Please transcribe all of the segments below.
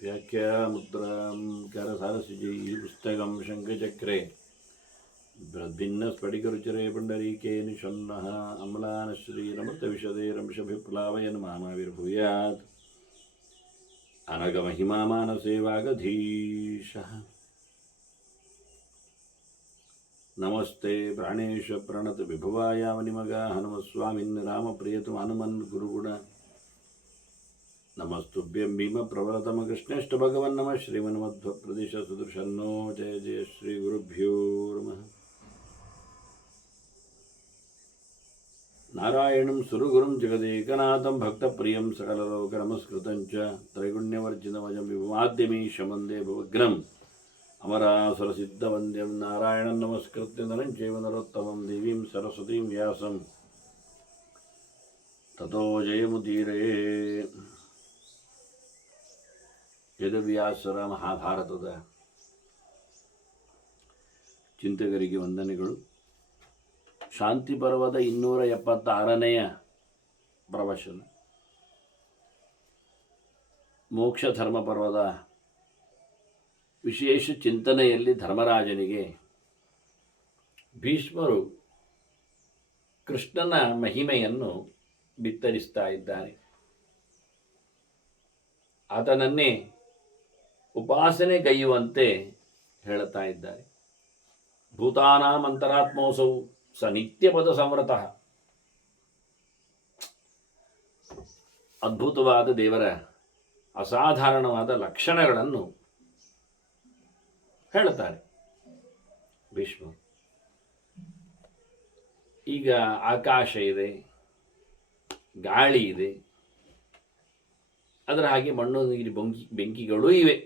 व्याख्यामुद्रां करसारसिजैः पुस्तकं शङ्खचक्रे भिन्नस्फटिकरुचिरे पुण्डरीके निषण्णः अम्लानश्रीरमृतविशदेरंशभिप्लावयन् मामाविर्भूयात् अनगमहिमा मानसे वागधीशः। नमस्ते प्राणेश प्रणत विभुवायावनिमगा हनुमस्वामिन् रामप्रियतम हनुमन् गुरुगुण नमस्तुभ्यं भीम प्रवरतम कृष्णेष्ट भगवन् नमः श्रीमन्मध्वप्रदेश सुदर्शनो जय जय श्री गुरुभ्यो नमः। नारायणं सुरगुरुं जगदेकनाथं भक्तप्रियं सकललोकनमस्कृतं च त्रैगुण्यवर्जितमजं विभुमाद्यमीशं वन्दे भवग्रम् अमरासुरसिद्धवन्द्यं नारायणं नमस्कृत्य नरं चैव नरोत्तमं देवीं सरस्वतीं व्यासं ततो जयमुदीरये। ವೇದವ್ಯಾಸರ ಮಹಾಭಾರತದ ಚಿಂತಕರಿಗೆ ವಂದನೆಗಳು. ಶಾಂತಿ ಪರ್ವದ 276ನೆಯ ಪ್ರವಚನ, ಮೋಕ್ಷ ಧರ್ಮ ಪರ್ವದ ವಿಶೇಷ ಚಿಂತನೆಯಲ್ಲಿ ಧರ್ಮರಾಜನಿಗೆ ಭೀಷ್ಮರು ಕೃಷ್ಣನ ಮಹಿಮೆಯನ್ನು ಬಿತ್ತರಿಸ್ತಾ ಇದ್ದಾರೆ. ಆತನನ್ನೇ ಉಪಾಸನೆಗೈಯುವಂತೆ ಹೇಳುತ್ತಾ ಇದ್ದಾರೆ. ಭೂತಾನಾಂ ಅಂತರಾತ್ಮೋಸೌ ಸ ನಿತ್ಯಪದ ಸಂವೃತಃ. ಅದ್ಭುತವಾದ ದೇವರ ಅಸಾಧಾರಣವಾದ ಲಕ್ಷಣಗಳನ್ನು ಹೇಳುತ್ತಾರೆ ಭೀಷ್ಮ. ಈಗ ಆಕಾಶ ಇದೆ, ಗಾಳಿ ಇದೆ, ಅದರ ಹಾಗೆ ಮಣ್ಣು ನೀರು ಬೆಂಕಿಗಳೂ ಇವೆ.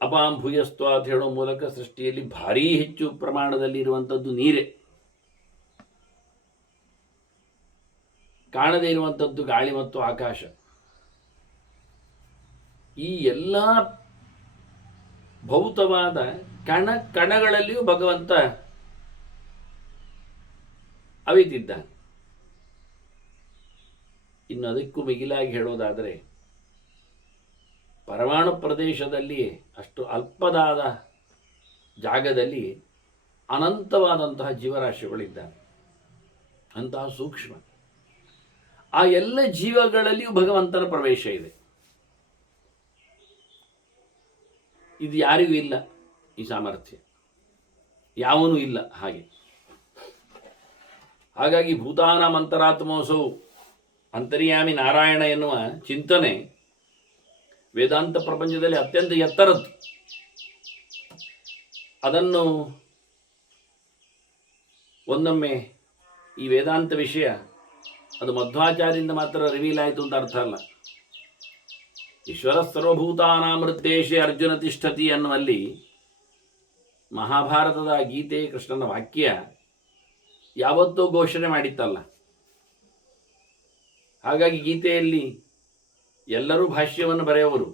ಅಪಾಂ ಭೂಯಸ್ತ್ವ ಅಂತ ಹೇಳೋ ಮೂಲಕ ಸೃಷ್ಟಿಯಲ್ಲಿ ಭಾರೀ ಹೆಚ್ಚು ಪ್ರಮಾಣದಲ್ಲಿ ಇರುವಂಥದ್ದು ನೀರೇ. ಕಾಣದೇ ಇರುವಂಥದ್ದು ಗಾಳಿ ಮತ್ತು ಆಕಾಶ. ಈ ಎಲ್ಲ ಭೌತವಾದ ಕಣಗಳಲ್ಲಿಯೂ ಭಗವಂತ ಅವಿತಿದ್ದಾನೆ. ಇನ್ನು ಅದಕ್ಕೂ ಮಿಗಿಲಾಗಿ ಹೇಳೋದಾದರೆ, ಪರಮಾಣು ಪ್ರದೇಶದಲ್ಲಿ ಅಷ್ಟು ಅಲ್ಪದಾದ ಜಾಗದಲ್ಲಿ ಅನಂತವಾದಂತಹ ಜೀವರಾಶಿಗಳಿದ್ದಾವೆ, ಅಂತಹ ಸೂಕ್ಷ್ಮ. ಆ ಎಲ್ಲ ಜೀವಗಳಲ್ಲಿಯೂ ಭಗವಂತನ ಪ್ರವೇಶ ಇದೆ. ಇದು ಯಾರಿಗೂ ಇಲ್ಲ ಈ ಸಾಮರ್ಥ್ಯ, ಯಾವನೂ ಇಲ್ಲ ಹಾಗೆ. ಹಾಗಾಗಿ ಭೂತಾನಾಂ ಅಂತರಾತ್ಮೋಸೌ, ಅಂತರ್ಯಾಮಿ ನಾರಾಯಣ ಎನ್ನುವ ಚಿಂತನೆ ವೇದಾಂತ ಪ್ರಪಂಚದಲ್ಲಿ ಅತ್ಯಂತ ಎತ್ತರದ್ದು. ಅದನ್ನು ಒಂದೊಮ್ಮೆ ಈ ವೇದಾಂತ ವಿಷಯ ಅದು ಮಧ್ವಾಚಾರ್ಯರಿಂದ ಮಾತ್ರ ರಿವೀಲ್ ಆಯಿತು ಅಂತ ಅರ್ಥ ಅಲ್ಲ. ಈಶ್ವರ ಸರ್ವಭೂತಾನಾಂ ಹೃದ್ದೇಶೇ ಅರ್ಜುನ ತಿಷ್ಠತಿ ಅನ್ನುವಲ್ಲಿ ಮಹಾಭಾರತದ ಗೀತೆ ಕೃಷ್ಣನ ವಾಕ್ಯ ಯಾವತ್ತೂ ಘೋಷಣೆ ಮಾಡಿತ್ತಲ್ಲ. ಹಾಗಾಗಿ ಗೀತೆಯಲ್ಲಿ ಎಲ್ಲರೂ ಭಾಷ್ಯವನ್ನು ಬರೆಯುವರು.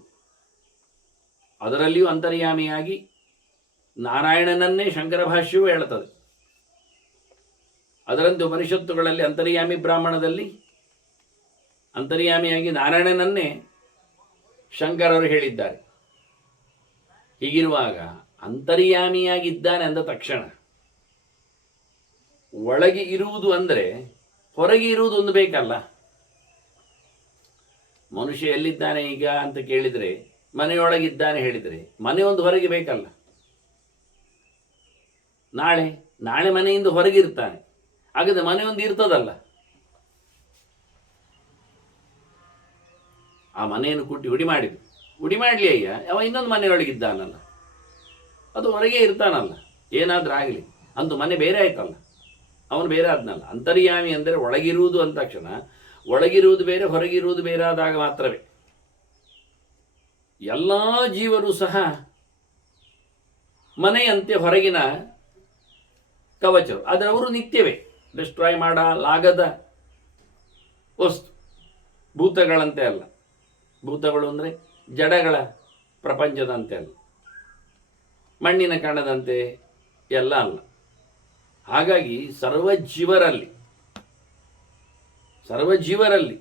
ಅದರಲ್ಲಿಯೂ ಅಂತರ್ಯಾಮಿಯಾಗಿ ನಾರಾಯಣನನ್ನೇ ಶಂಕರ ಭಾಷ್ಯವೂ ಹೇಳುತ್ತದೆ. ಅದರಂತೆ ಉಪನಿಷತ್ತುಗಳಲ್ಲಿ ಅಂತರ್ಯಾಮಿ ಬ್ರಾಹ್ಮಣದಲ್ಲಿ ಅಂತರ್ಯಾಮಿಯಾಗಿ ನಾರಾಯಣನನ್ನೇ ಶಂಕರರು ಹೇಳಿದ್ದಾರೆ. ಹೀಗಿರುವಾಗ ಅಂತರ್ಯಾಮಿಯಾಗಿದ್ದಾನೆ ಅಂದ ತಕ್ಷಣ ಒಳಗೆ ಇರುವುದು ಅಂದರೆ ಹೊರಗೆ ಇರುವುದು ಒಂದು ಬೇಕಲ್ಲ. ಮನುಷ್ಯ ಎಲ್ಲಿದ್ದಾನೆ ಈಗ ಅಂತ ಕೇಳಿದರೆ ಮನೆಯೊಳಗಿದ್ದಾನೆ ಹೇಳಿದರೆ ಮನೆ ಒಂದು ಹೊರಗೆ ಬೇಕಲ್ಲ. ನಾಳೆ ಮನೆಯಿಂದ ಹೊರಗಿರ್ತಾನೆ, ಹಾಗಾದ್ರೆ ಮನೆ ಒಂದು ಇರ್ತದಲ್ಲ. ಆ ಮನೆಯನ್ನು ಕುಟ್ಟಿ ಉಡಿ ಮಾಡಲಿ ಅಯ್ಯ, ಅವ ಇನ್ನೊಂದು ಮನೆಯೊಳಗಿದ್ದಾನಲ್ಲ, ಅದು ಹೊರಗೆ ಇರ್ತಾನಲ್ಲ. ಏನಾದರೂ ಆಗಲಿ, ಅಂದು ಮನೆ ಬೇರೆ ಆಯ್ತಲ್ಲ, ಅವನು ಬೇರೆ ಆದ್ನಲ್ಲ. ಅಂತರ್ಯಾಮಿ ಅಂದರೆ ಒಳಗಿರುವುದು ಅಂದ ತಕ್ಷಣ ಒಳಗಿರುವುದು ಬೇರೆ, ಹೊರಗಿರುವುದು ಬೇರೆ ಆದಾಗ ಮಾತ್ರವೇ. ಎಲ್ಲ ಜೀವರು ಸಹ ಮನೆಯಂತೆ ಹೊರಗಿನ ಕವಚರು, ಆದರೆ ಅವರು ನಿತ್ಯವೇ, ಡಿಸ್ಟ್ರಾಯ್ ಮಾಡಲಾಗದ ವಸ್ತು. ಭೂತಗಳಂತೆ ಅಲ್ಲ. ಭೂತಗಳು ಅಂದರೆ ಜಡಗಳ ಪ್ರಪಂಚದಂತೆ ಅಲ್ಲ, ಮಣ್ಣಿನ ಕಣದಂತೆ ಎಲ್ಲ ಅಲ್ಲ. ಹಾಗಾಗಿ ಸರ್ವಜೀವರಲ್ಲಿ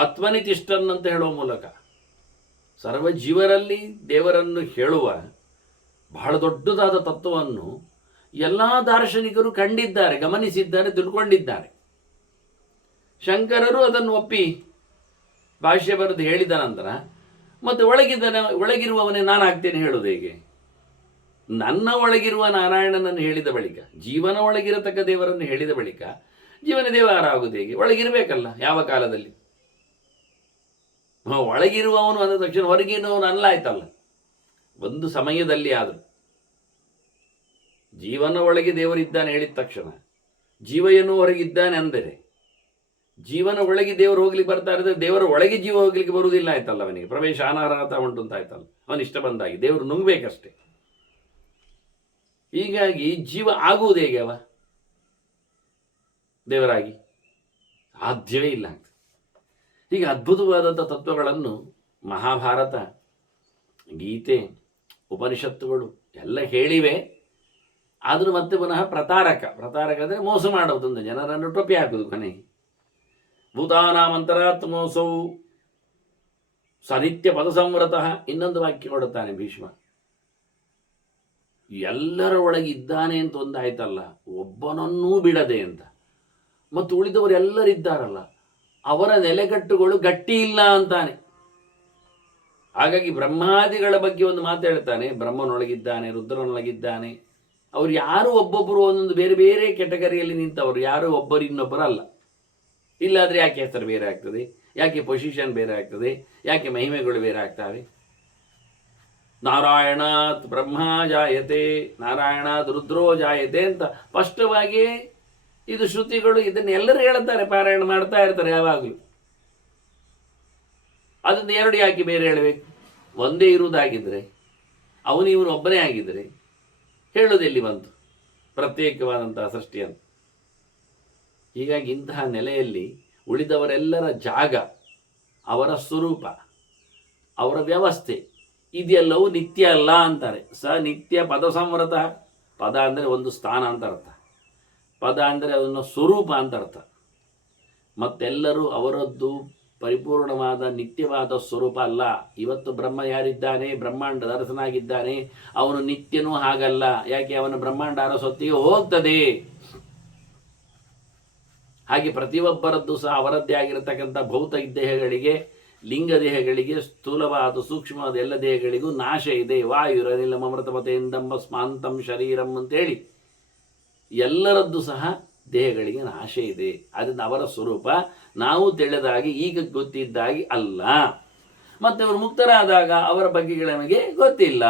ಆತ್ಮನಿ ತಿಷ್ಠನ್ ಅಂತ ಹೇಳುವ ಮೂಲಕ ಸರ್ವ ಜೀವರಲ್ಲಿ ದೇವರನ್ನು ಹೇಳುವ ಬಹಳ ದೊಡ್ಡದಾದ ತತ್ವವನ್ನು ಎಲ್ಲ ದಾರ್ಶನಿಕರು ಕಂಡಿದ್ದಾರೆ, ಗಮನಿಸಿದ್ದಾರೆ, ತಿಳ್ಕೊಂಡಿದ್ದಾರೆ. ಶಂಕರರು ಅದನ್ನು ಒಪ್ಪಿ ಭಾಷ್ಯ ಬರೆದು ಹೇಳಿದ ನಂತರ ಮತ್ತೆ ಒಳಗಿರುವವನೇ ನಾನು ಆಗ್ತೇನೆ ಹೇಳೋದು ಹೇಗೆ? ನನ್ನ ಒಳಗಿರುವ ನಾರಾಯಣನನ್ನು ಹೇಳಿದ ಬಳಿಕ, ಜೀವನ ಒಳಗಿರತಕ್ಕ ದೇವರನ್ನು ಹೇಳಿದ ಬಳಿಕ ಜೀವನ ದೇವರ ಆಗುವುದು ಹೇಗೆ? ಒಳಗಿರಬೇಕಲ್ಲ ಯಾವ ಕಾಲದಲ್ಲಿ. ಒಳಗಿರುವವನು ಅಂದ ತಕ್ಷಣ ಹೊರಗಿನವನು ಅಲ್ಲ ಆಯ್ತಲ್ಲ. ಒಂದು ಸಮಯದಲ್ಲಿ ಆದರೂ ಜೀವನ ಒಳಗೆ ದೇವರಿದ್ದಾನೆ ಹೇಳಿದ ತಕ್ಷಣ ಜೀವ ಎನ್ನುವ ಹೊರಗಿದ್ದಾನೆ ಅಂದರೆ ಜೀವನ ಒಳಗೆ ದೇವರು ಹೋಗ್ಲಿಕ್ಕೆ ಬರ್ತಾ ಇದ್ರೆ ದೇವರ ಒಳಗೆ ಜೀವ ಹೋಗ್ಲಿಕ್ಕೆ ಬರುವುದಿಲ್ಲ ಆಯ್ತಲ್ಲ. ಅವನಿಗೆ ಪ್ರವೇಶ ಅನರ್ಹತ ಉಂಟು ಅಂತ ಆಯ್ತಲ್ಲ. ಅವನ ಇಷ್ಟ ಬಂದಾಗಿ ದೇವರು ನುಂಗ್ಬೇಕಷ್ಟೆ. ಹೀಗಾಗಿ ಜೀವ ಆಗುವುದು ಹೇಗೆ ಅವ ದೇವರಾಗಿ? ಸಾಧ್ಯವೇ ಇಲ್ಲ ಅಂತ. ಹೀಗೆ ಅದ್ಭುತವಾದಂಥ ತತ್ವಗಳನ್ನು ಮಹಾಭಾರತ, ಗೀತೆ, ಉಪನಿಷತ್ತುಗಳು ಎಲ್ಲ ಹೇಳಿವೆ. ಆದರೂ ಮತ್ತೆ ಪುನಃ ಪ್ರತಾರಕ ಅಂದರೆ ಮೋಸ ಮಾಡೋದು, ಜನರನ್ನು ಟೊಪ್ಪಿ ಹಾಕುದು. ಕೊನೆಗೆ ಭೂತಾನಾಮಂತರಾತ್ ಮೋಸವು ಸನಿತ್ಯ ಪದ ಸಂವೃತಃ. ಇನ್ನೊಂದು ವಾಕ್ಯ ಕೊಡುತ್ತಾನೆ ಭೀಷ್ಮ, ಎಲ್ಲರ ಒಳಗೆ ಇದ್ದಾನೆ ಅಂತ ಒಂದಾಯ್ತಲ್ಲ, ಒಬ್ಬನನ್ನೂ ಬಿಡದೆ ಅಂತ. ಮತ್ತು ಉಳಿದವರು ಎಲ್ಲರಿದ್ದಾರಲ್ಲ, ಅವರ ನೆಲೆಗಟ್ಟುಗಳು ಗಟ್ಟಿ ಇಲ್ಲ ಅಂತಾನೆ. ಹಾಗಾಗಿ ಬ್ರಹ್ಮಾದಿಗಳ ಬಗ್ಗೆ ಒಂದು ಮಾತು ಹೇಳ್ತಾನೆ, ಬ್ರಹ್ಮನೊಳಗಿದ್ದಾನೆ, ರುದ್ರನೊಳಗಿದ್ದಾನೆ. ಅವ್ರು ಯಾರು ಒಬ್ಬೊಬ್ಬರು ಒಂದೊಂದು ಬೇರೆ ಬೇರೆ ಕೆಟಗರಿಯಲ್ಲಿ ನಿಂತವರು, ಯಾರು ಒಬ್ಬರು ಇನ್ನೊಬ್ಬರು ಅಲ್ಲ. ಇಲ್ಲಾದರೆ ಯಾಕೆ ಹೆಸರು ಬೇರೆ ಆಗ್ತದೆ? ಯಾಕೆ ಪೊಸಿಷನ್ ಬೇರೆ ಆಗ್ತದೆ? ಯಾಕೆ ಮಹಿಮೆಗಳು ಬೇರೆ ಆಗ್ತವೆ? ನಾರಾಯಣಾತ್ ಬ್ರಹ್ಮ ಜಾಯತೆ, ನಾರಾಯಣಾತ್ ರುದ್ರೋ ಜಾಯತೆ ಅಂತ ಸ್ಪಷ್ಟವಾಗಿ ಇದು ಶ್ರುತಿಗಳು ಇದನ್ನೆಲ್ಲರೂ ಹೇಳ್ತಾರೆ, ಪಾರಾಯಣ ಮಾಡ್ತಾ ಇರ್ತಾರೆ ಯಾವಾಗಲೂ. ಅದನ್ನು ಎರಡು ಯಾಕೆ ಬೇರೆ ಹೇಳಬೇಕು? ಒಂದೇ ಇರುವುದಾಗಿದ್ದರೆ, ಅವನು ಇವನು ಒಬ್ಬನೇ ಆಗಿದ್ದರೆ ಹೇಳೋದೆಲ್ಲಿ ಬಂತು ಪ್ರತ್ಯೇಕವಾದಂತಹ ಸೃಷ್ಟಿಯನ್ನು? ಹೀಗಾಗಿ ಇಂತಹ ನೆಲೆಯಲ್ಲಿ ಉಳಿದವರೆಲ್ಲರ ಜಾಗ, ಅವರ ಸ್ವರೂಪ, ಅವರ ವ್ಯವಸ್ಥೆ ಇದೆಲ್ಲವೂ ನಿತ್ಯ ಅಲ್ಲ ಅಂತಾರೆ. ಸ ನಿತ್ಯ ಪದ ಸಂವೃತ. ಪದ ಅಂದರೆ ಒಂದು ಸ್ಥಾನ ಅಂತ ಅರ್ಥ, ಪದ ಅಂದರೆ ಅದನ್ನು ಸ್ವರೂಪ ಅಂತ ಅರ್ಥ. ಮತ್ತೆಲ್ಲರೂ ಅವರದ್ದು ಪರಿಪೂರ್ಣವಾದ ನಿತ್ಯವಾದ ಸ್ವರೂಪ ಅಲ್ಲ. ಇವತ್ತು ಬ್ರಹ್ಮ ಯಾರಿದ್ದಾನೆ, ಬ್ರಹ್ಮಾಂಡದ ಅರಸನಾಗಿದ್ದಾನೆ, ಅವನು ನಿತ್ಯನೂ ಹಾಗಲ್ಲ. ಯಾಕೆ? ಅವನ ಬ್ರಹ್ಮಾಂಡ ಅರಸೊತ್ತಿಗೆ ಹೋಗ್ತದೆ. ಹಾಗೆ ಪ್ರತಿಯೊಬ್ಬರದ್ದು ಸಹ ಅವರದ್ದೇ ಆಗಿರತಕ್ಕಂಥ ಭೌತ ದೇಹಗಳಿಗೆ, ಲಿಂಗ ದೇಹಗಳಿಗೆ, ಸ್ಥೂಲವಾದ ಸೂಕ್ಷ್ಮವಾದ ಎಲ್ಲ ದೇಹಗಳಿಗೂ ನಾಶ ಇದೆ. ವಾಯುರನಿಲಂ ಅಮೃತಮತೆಯಿಂದಂಬ ಸ್ಮಾಂತಂ ಶರೀರಂ ಅಂತೇಳಿ ಎಲ್ಲರದ್ದು ಸಹ ದೇಹಗಳಿಗೆ ನಾಶ ಇದೆ. ಅದರಿಂದ ಅವರ ಸ್ವರೂಪ ನಾವು ತಿಳಿದಾಗಿ ಈಗ ಗೊತ್ತಿದ್ದಾಗಿ ಅಲ್ಲ. ಮತ್ತೆ ಅವರು ಮುಕ್ತರಾದಾಗ ಅವರ ಬಗ್ಗೆ ನಮಗೆ ಗೊತ್ತಿಲ್ಲ.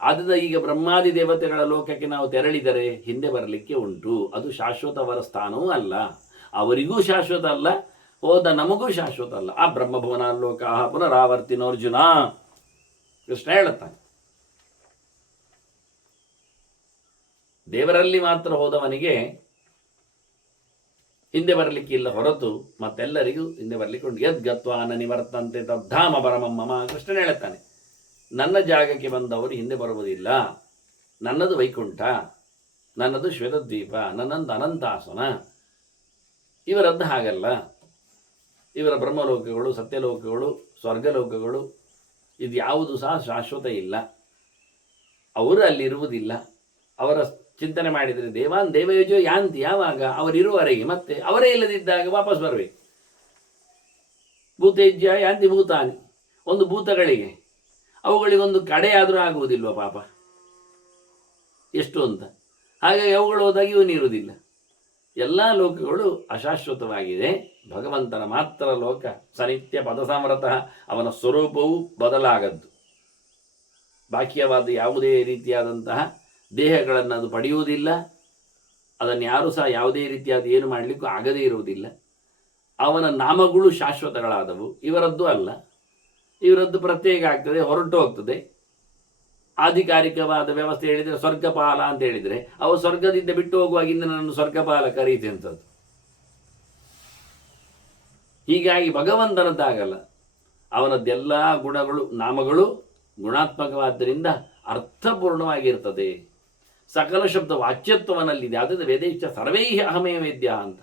ಆದ್ದರಿಂದ ಈಗ ಬ್ರಹ್ಮಾದಿ ದೇವತೆಗಳ ಲೋಕಕ್ಕೆ ನಾವು ತೆರಳಿದರೆ ಹಿಂದೆ ಬರಲಿಕ್ಕೆ ಉಂಟು. ಅದು ಶಾಶ್ವತವರ ಸ್ಥಾನವೂ ಅಲ್ಲ, ಅವರಿಗೂ ಶಾಶ್ವತ ಅಲ್ಲ, ಹೋದ ನಮಗೂ ಶಾಶ್ವತ ಅಲ್ಲ. ಆ ಬ್ರಹ್ಮಭುವನ ಲೋಕ ಪುನರಾವರ್ತಿನ ಅರ್ಜುನ ಕೃಷ್ಣ ಹೇಳುತ್ತಾನೆ. ದೇವರಲ್ಲಿ ಮಾತ್ರ ಹೋದವನಿಗೆ ಹಿಂದೆ ಬರಲಿಕ್ಕಿಲ್ಲ, ಹೊರತು ಮತ್ತೆಲ್ಲರಿಗೂ ಹಿಂದೆ ಬರಲಿಕ್ಕೆ ಉಂಟು. ಯದ್ಗತ್ವಾನ ನಿವರ್ತಂತೆ ತದ್ಧಾಮ ಪರಮಮ್ಮ. ಕೃಷ್ಣ ಹೇಳುತ್ತಾನೆ, ನನ್ನ ಜಾಗಕ್ಕೆ ಬಂದವರು ಹಿಂದೆ ಬರುವುದಿಲ್ಲ. ನನ್ನದು ವೈಕುಂಠ, ನನ್ನದು ಶ್ವೇತದ್ವೀಪ, ನನ್ನದು ಅನಂತಾಸನ. ಇವರದ್ದು ಹಾಗಲ್ಲ. ಇವರ ಬ್ರಹ್ಮಲೋಕಗಳು, ಸತ್ಯಲೋಕಗಳು, ಸ್ವರ್ಗಲೋಕಗಳು ಇದು ಯಾವುದು ಸಹ ಶಾಶ್ವತ ಇಲ್ಲ. ಅವರು ಅಲ್ಲಿರುವುದಿಲ್ಲ. ಅವರ ಚಿಂತನೆ ಮಾಡಿದರೆ ದೇವಾನ್ ದೇವಯೋಜೋ ಯಾಂತಿ, ಯಾವಾಗ ಅವರಿರುವವರೆಗೆ. ಮತ್ತೆ ಅವರೇ ಇಲ್ಲದಿದ್ದಾಗ ವಾಪಸ್ ಬರಬೇಕು. ಭೂತೇಜ್ಯ ಯಾಂತಿ ಭೂತಾನಿ, ಒಂದು ಭೂತಗಳಿಗೆ ಅವುಗಳಿಗೊಂದು ಕಡೆಯಾದರೂ ಆಗುವುದಿಲ್ವ ಪಾಪ, ಎಷ್ಟು ಅಂತ. ಹಾಗಾಗಿ ಅವುಗಳು ಹೋದಾಗ ಇವನಿರುವುದಿಲ್ಲ. ಎಲ್ಲ ಲೋಕಗಳು ಅಶಾಶ್ವತವಾಗಿದೆ. ಭಗವಂತನ ಮಾತ್ರ ಲೋಕ ಸನಿತ್ಯ ಪದಸಮರತಃ. ಅವನ ಸ್ವರೂಪವು ಬದಲಾಗದ್ದು. ಬಾಹ್ಯವಾದ ಯಾವುದೇ ರೀತಿಯಾದಂತಹ ದೇಹಗಳನ್ನು ಅದು ಪಡೆಯುವುದಿಲ್ಲ. ಅದನ್ನು ಯಾರೂ ಸಹ ಯಾವುದೇ ರೀತಿಯಾದ ಏನು ಮಾಡಲಿಕ್ಕೂ ಆಗದೇ ಇರುವುದಿಲ್ಲ. ಅವನ ನಾಮಗಳು ಶಾಶ್ವತಗಳಾದವು, ಇವರದ್ದು ಅಲ್ಲ. ಇವರದ್ದು ಪ್ರತ್ಯೇಕ ಆಗ್ತದೆ, ಹೊರಟು ಹೋಗ್ತದೆ. ಆಧಿಕಾರಿಕವಾದ ವ್ಯವಸ್ಥೆ ಹೇಳಿದರೆ ಸ್ವರ್ಗಪಾಲ ಅಂತ ಹೇಳಿದರೆ, ಅವು ಸ್ವರ್ಗದಿಂದ ಬಿಟ್ಟು ಹೋಗುವಾಗಿಂದ ನನ್ನನ್ನು ಸ್ವರ್ಗಪಾಲ ಕರೀತಿ ಅಂತದ್ದು. ಹೀಗಾಗಿ ಭಗವಂತನದ್ದಾಗಲ್ಲ. ಅವನದ್ದೆಲ್ಲ ಗುಣಗಳು, ನಾಮಗಳು ಗುಣಾತ್ಮಕವಾದ್ದರಿಂದ ಅರ್ಥಪೂರ್ಣವಾಗಿರ್ತದೆ. ಸಕಲ ಶಬ್ದ ವಾಚ್ಯತ್ವವನಲ್ಲಿದೆ. ಆದ್ದರಿಂದ ವೇದೇಶ ಸರ್ವೈಹಿ ಅಹಮೇ ವೇದ್ಯ ಅಂತ.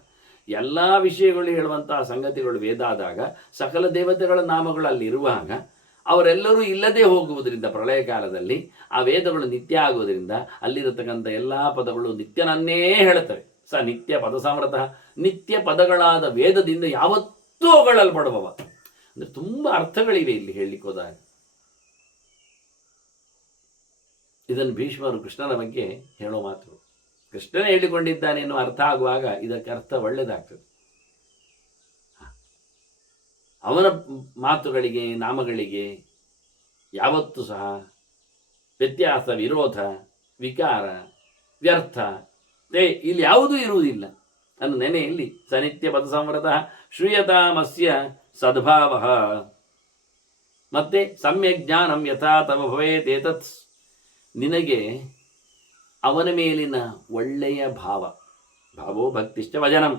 ಎಲ್ಲ ವಿಷಯಗಳು ಹೇಳುವಂತಹ ಸಂಗತಿಗಳು ವೇದ ಆದಾಗ ಸಕಲ ದೇವತೆಗಳ ನಾಮಗಳು ಅಲ್ಲಿ ಇರುವಾಗ ಅವರೆಲ್ಲರೂ ಇಲ್ಲದೆ ಹೋಗುವುದರಿಂದ ಪ್ರಳಯ ಕಾಲದಲ್ಲಿ ಆ ವೇದಗಳು ನಿತ್ಯ ಆಗುವುದರಿಂದ ಅಲ್ಲಿರತಕ್ಕಂಥ ಎಲ್ಲ ಪದಗಳು ನಿತ್ಯನನ್ನೇ ಹೇಳುತ್ತವೆ. ನಿತ್ಯ ಪದ ಸಮೃತ, ನಿತ್ಯ ಪದಗಳಾದ ವೇದದಿಂದ ಯಾವತ್ತೂ ಹೊಗಳಲ್ಪಡುವವ. ಅಂದರೆ ತುಂಬ ಅರ್ಥಗಳಿವೆ ಇಲ್ಲಿ ಹೇಳಲಿಕ್ಕೆ ಹೋದಾಗ. ಇದನ್ನು ಭೀಷ್ಮರು ಕೃಷ್ಣನ ಬಗ್ಗೆ ಹೇಳೋ ಮಾತು. ಕೃಷ್ಣನೇ ಹೇಳಿಕೊಂಡಿದ್ದಾನೆ ಎನ್ನುವ ಅರ್ಥ ಆಗುವಾಗ ಇದಕ್ಕೆ ಅರ್ಥ ಒಳ್ಳೆಯದಾಗ್ತದೆ. ಅವನ ಮಾತುಗಳಿಗೆ ನಾಮಗಳಿಗೆ ಯಾವತ್ತೂ ಸಹ ವ್ಯತ್ಯಾಸ, ವಿರೋಧ, ವಿಕಾರ, ವ್ಯರ್ಥ ಇಲ್ಲಿ ಯಾವುದೂ ಇರುವುದಿಲ್ಲ ಅನ್ನೋ ನೆನೆಯಲ್ಲಿ ಸನಿತ್ಯ ಪದ ಸಂವೃತ ಶ್ರೂಯತಾಮಸ್ಯ ಸದ್ಭಾವ ಮತ್ತೆ ಸಮ್ಯಕ್ ಜ್ಞಾನಂ ಯಥಾ ತವ ಭವೇತ್ ಏತತ್. ನಿನಗೆ ಅವನ ಮೇಲಿನ ಒಳ್ಳೆಯ ಭಾವ, ಭಾವೋ ಭಕ್ತಿಶ್ಚ ವಚನಂ,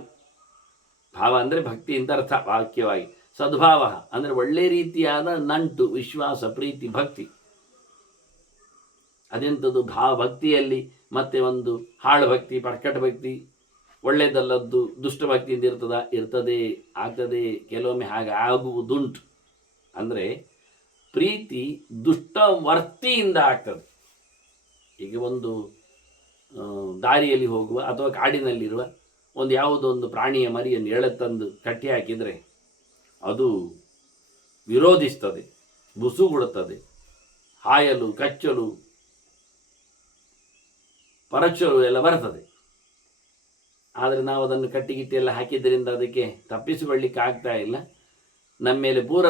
ಭಾವ ಅಂದರೆ ಭಕ್ತಿ ಅಂತ ಅರ್ಥ ವಾಕ್ಯವಾಗಿ. ಸದ್ಭಾವ ಅಂದರೆ ಒಳ್ಳೆ ರೀತಿಯಾದ ನಂಟು, ವಿಶ್ವಾಸ, ಪ್ರೀತಿ, ಭಕ್ತಿ. ಅದೆಂಥದ್ದು ಭಕ್ತಿಯಲ್ಲಿ ಮತ್ತೆ ಒಂದು ಹಾಳು ಭಕ್ತಿ, ಪರ್ಕಟ ಭಕ್ತಿ, ಒಳ್ಳೆಯದಲ್ಲದ್ದು ದುಷ್ಟ ಭಕ್ತಿಯಿಂದ ಇರ್ತದೆ, ಆಗ್ತದೆ. ಕೆಲವೊಮ್ಮೆ ಹಾಗೆ ಆಗುವುದುಂಟು. ಅಂದರೆ ಪ್ರೀತಿ ದುಷ್ಟವರ್ತಿಯಿಂದ ಆಗ್ತದೆ. ಈಗ ಒಂದು ದಾರಿಯಲ್ಲಿ ಹೋಗುವ ಅಥವಾ ಕಾಡಿನಲ್ಲಿರುವ ಒಂದು ಯಾವುದೊಂದು ಪ್ರಾಣಿಯ ಮರಿಯನ್ನು ಎಳೆತಂದು ಕಟ್ಟಿ ಹಾಕಿದರೆ ಅದು ವಿರೋಧಿಸ್ತದೆ, ಬುಸುಗುಡುತ್ತದೆ, ಹಾಯಲು, ಕಚ್ಚಲು, ಪರಚಲು ಎಲ್ಲ ಬರ್ತದೆ. ಆದರೆ ನಾವು ಅದನ್ನು ಕಟ್ಟಿಗಿಟ್ಟೆಲ್ಲ ಹಾಕಿದ್ದರಿಂದ ಅದಕ್ಕೆ ತಪ್ಪಿಸಿಕೊಳ್ಳಿಕ್ಕೆ ಆಗ್ತಾ ಇಲ್ಲ, ನಮ್ಮ ಮೇಲೆ ಪೂರ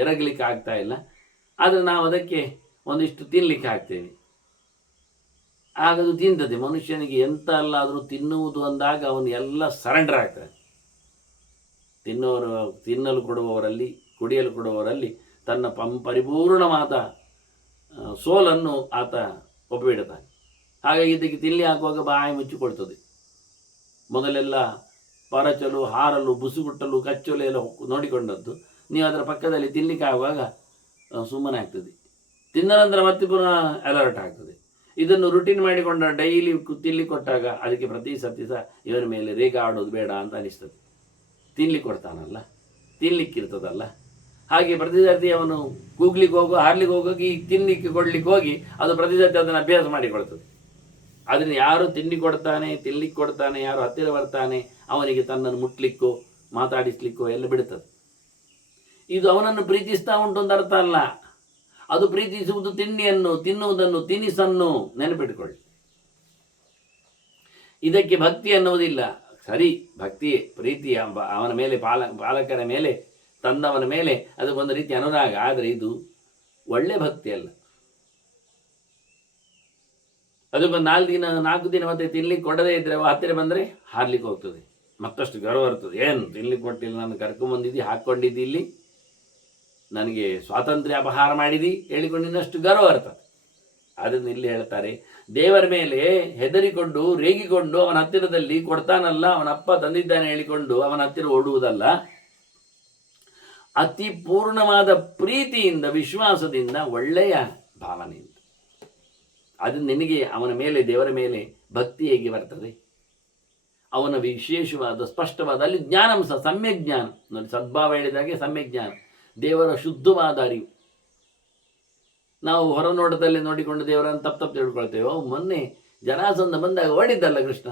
ಎರಗಲಿಕ್ಕೆ ಆಗ್ತಾ ಇಲ್ಲ. ಆದರೆ ನಾವು ಅದಕ್ಕೆ ಒಂದಿಷ್ಟು ತಿನ್ನಲಿಕ್ಕೆ ಹಾಕ್ತೇವೆ, ಆಗದು ತಿಂತದೆ. ಮನುಷ್ಯನಿಗೆ ಎಂತ ಅಲ್ಲಾದರೂ ತಿನ್ನುವುದು ಅಂದಾಗ ಅವನು ಎಲ್ಲ ಸರೆಂಡರ್ ಆಗ್ತಾನೆ. ತಿನ್ನಲು ಕೊಡುವವರಲ್ಲಿ, ಕುಡಿಯಲು ಕೊಡುವವರಲ್ಲಿ ತನ್ನ ಪರಿಪೂರ್ಣವಾದ ಸೋಲನ್ನು ಆತ ಒಪ್ಪಿಬಿಡ್ತಾನೆ. ಹಾಗಾಗಿ ಇದಕ್ಕೆ ತಿನ್ನಿ ಹಾಕುವಾಗ ಬಾಯಿ ಮುಚ್ಚಿಕೊಳ್ತದೆ. ಮೊದಲೆಲ್ಲ ಪರಚಲು, ಹಾರಲು, ಬುಸುಗುಟ್ಟಲು, ಕಚ್ಚಲು ಎಲ್ಲ ನೋಡಿಕೊಂಡದ್ದು ನೀವು ಅದರ ಪಕ್ಕದಲ್ಲಿ ತಿನ್ನಲಿಕ್ಕೆ ಆಗುವಾಗ ಸುಮ್ಮನೆ ಆಗ್ತದೆ. ತಿನ್ನ ನಂತರ ಮತ್ತೆ ಪುನಃ ಅಲರ್ಟ್ ಆಗ್ತದೆ. ಇದನ್ನು ರುಟೀನ್ ಮಾಡಿಕೊಂಡ ಡೈಲಿ ತಿನ್ಲಿ ಕೊಟ್ಟಾಗ ಅದಕ್ಕೆ ಪ್ರತಿ ಸತಿ ಸಹ ಇವನ ಮೇಲೆ ರೇಗ ಆಡೋದು ಬೇಡ ಅಂತ ಅನಿಸ್ತದೆ. ತಿನ್ಲಿಕ್ಕೆ ಕೊಡ್ತಾನಲ್ಲ, ತಿನ್ಲಿಕ್ಕಿರ್ತದಲ್ಲ. ಹಾಗೆ ಪ್ರತಿ ಸರ್ತಿ ಅವನು ಕೂಗ್ಲಿಕ್ಕೆ ಹೋಗೋ, ಹಾರ್ಲಿಕ್ಕೆ ಹೋಗೋಗಿ ತಿನ್ಲಿಕ್ಕೆ ಕೊಡ್ಲಿಕ್ಕೆ ಹೋಗಿ ಅದು ಪ್ರತಿ ಸರ್ತಿ ಅದನ್ನು ಅಭ್ಯಾಸ ಮಾಡಿಕೊಳ್ತದೆ. ಅದನ್ನು ಯಾರು ತಿಂಡಿ ಕೊಡ್ತಾನೆ, ತಿನ್ಲಿಕ್ಕೆ ಕೊಡ್ತಾನೆ, ಯಾರು ಹತ್ತಿರ ಬರ್ತಾನೆ ಅವನಿಗೆ ತನ್ನನ್ನು ಮುಟ್ಲಿಕ್ಕೋ ಮಾತಾಡಿಸ್ಲಿಕ್ಕೋ ಎಲ್ಲ ಬಿಡುತ್ತದೆ. ಇದು ಅವನನ್ನು ಪ್ರೀತಿಸ್ತಾ ಉಂಟು ಅಂತ ಅರ್ಥ ಅಲ್ಲ. ಅದು ಪ್ರೀತಿಸುವುದು ತಿಂಡಿಯನ್ನು, ತಿನ್ನುವುದನ್ನು, ತಿನಿಸನ್ನು ನೆನಪಿಟ್ಕೊಳ್ಳಿ. ಇದಕ್ಕೆ ಭಕ್ತಿ ಅನ್ನುವುದಿಲ್ಲ. ಸರಿ, ಭಕ್ತಿ ಪ್ರೀತಿ ಅವನ ಮೇಲೆ, ಪಾಲಕರ ಮೇಲೆ, ತಂದವನ ಮೇಲೆ ಅದಕ್ಕೊಂದು ರೀತಿ ಅನುರಾಗ. ಆದರೆ ಇದು ಒಳ್ಳೆ ಭಕ್ತಿ ಅಲ್ಲ. ಅದಕ್ಕೊಂದು 4 ದಿನ ಮತ್ತೆ ತಿನ್ಲಿಕ್ಕೆ ಕೊಡದೇ ಇದ್ರೆ ಹತ್ತಿರ ಬಂದರೆ ಹಾರ್ಲಿಕ್ಕೆ ಹೋಗ್ತದೆ, ಮತ್ತಷ್ಟು ಗರ್ವ ಇರ್ತದೆ. ಏನು ತಿನ್ಲಿಕ್ಕೆ ಕೊಟ್ಟಿಲ್ಲ, ನಾನು ಕರ್ಕೊಂಬಂದಿದ್ದಿ, ಹಾಕ್ಕೊಂಡಿದ್ದಿ, ಇಲ್ಲಿ ನನಗೆ ಸ್ವಾತಂತ್ರ್ಯ ಅಪಹಾರ ಮಾಡಿದಿ ಹೇಳಿಕೊಂಡಿನಷ್ಟು ಗರ್ವ ಇರ್ತದೆ. ಅದನ್ನು ಇಲ್ಲಿ ಹೇಳ್ತಾರೆ, ದೇವರ ಮೇಲೆ ಹೆದರಿಕೊಂಡು ರೇಗಿಕೊಂಡು ಅವನ ಹತ್ತಿರದಲ್ಲಿ ಕೊಡ್ತಾನಲ್ಲ, ಅವನ ಅಪ್ಪ ತಂದಿದ್ದಾನೆ ಹೇಳಿಕೊಂಡು ಅವನ ಹತ್ತಿರ ಓಡುವುದಲ್ಲ. ಅತಿ ಪೂರ್ಣವಾದ ಪ್ರೀತಿಯಿಂದ, ವಿಶ್ವಾಸದಿಂದ, ಒಳ್ಳೆಯ ಭಾವನೆಯಿಂದ. ಅದು ನಿನಗೆ ಅವನ ಮೇಲೆ, ದೇವರ ಮೇಲೆ ಭಕ್ತಿ ಹೇಗೆ ಬರ್ತದೆ? ಅವನ ವಿಶೇಷವಾದ ಸ್ಪಷ್ಟವಾದ ಅಲ್ಲಿ ಜ್ಞಾನ ಸಹ, ಸಮ್ಯಕ್ ಜ್ಞಾನ ನೋಡಿ. ಸದ್ಭಾವ ಹೇಳಿದಾಗೆ ಸಮ್ಯಕ್ ಜ್ಞಾನ, ದೇವರ ಶುದ್ಧವಾದ ಅರಿವು. ನಾವು ಹೊರನೋಟದಲ್ಲಿ ನೋಡಿಕೊಂಡು ದೇವರನ್ನು ತಪ್ಪು ತಿಳ್ಕೊಳ್ತೇವೆ. ಮೊನ್ನೆ ಜರಾಸಂಧ ಬಂದಾಗ ಓಡಿದ್ದಲ್ಲ ಕೃಷ್ಣ,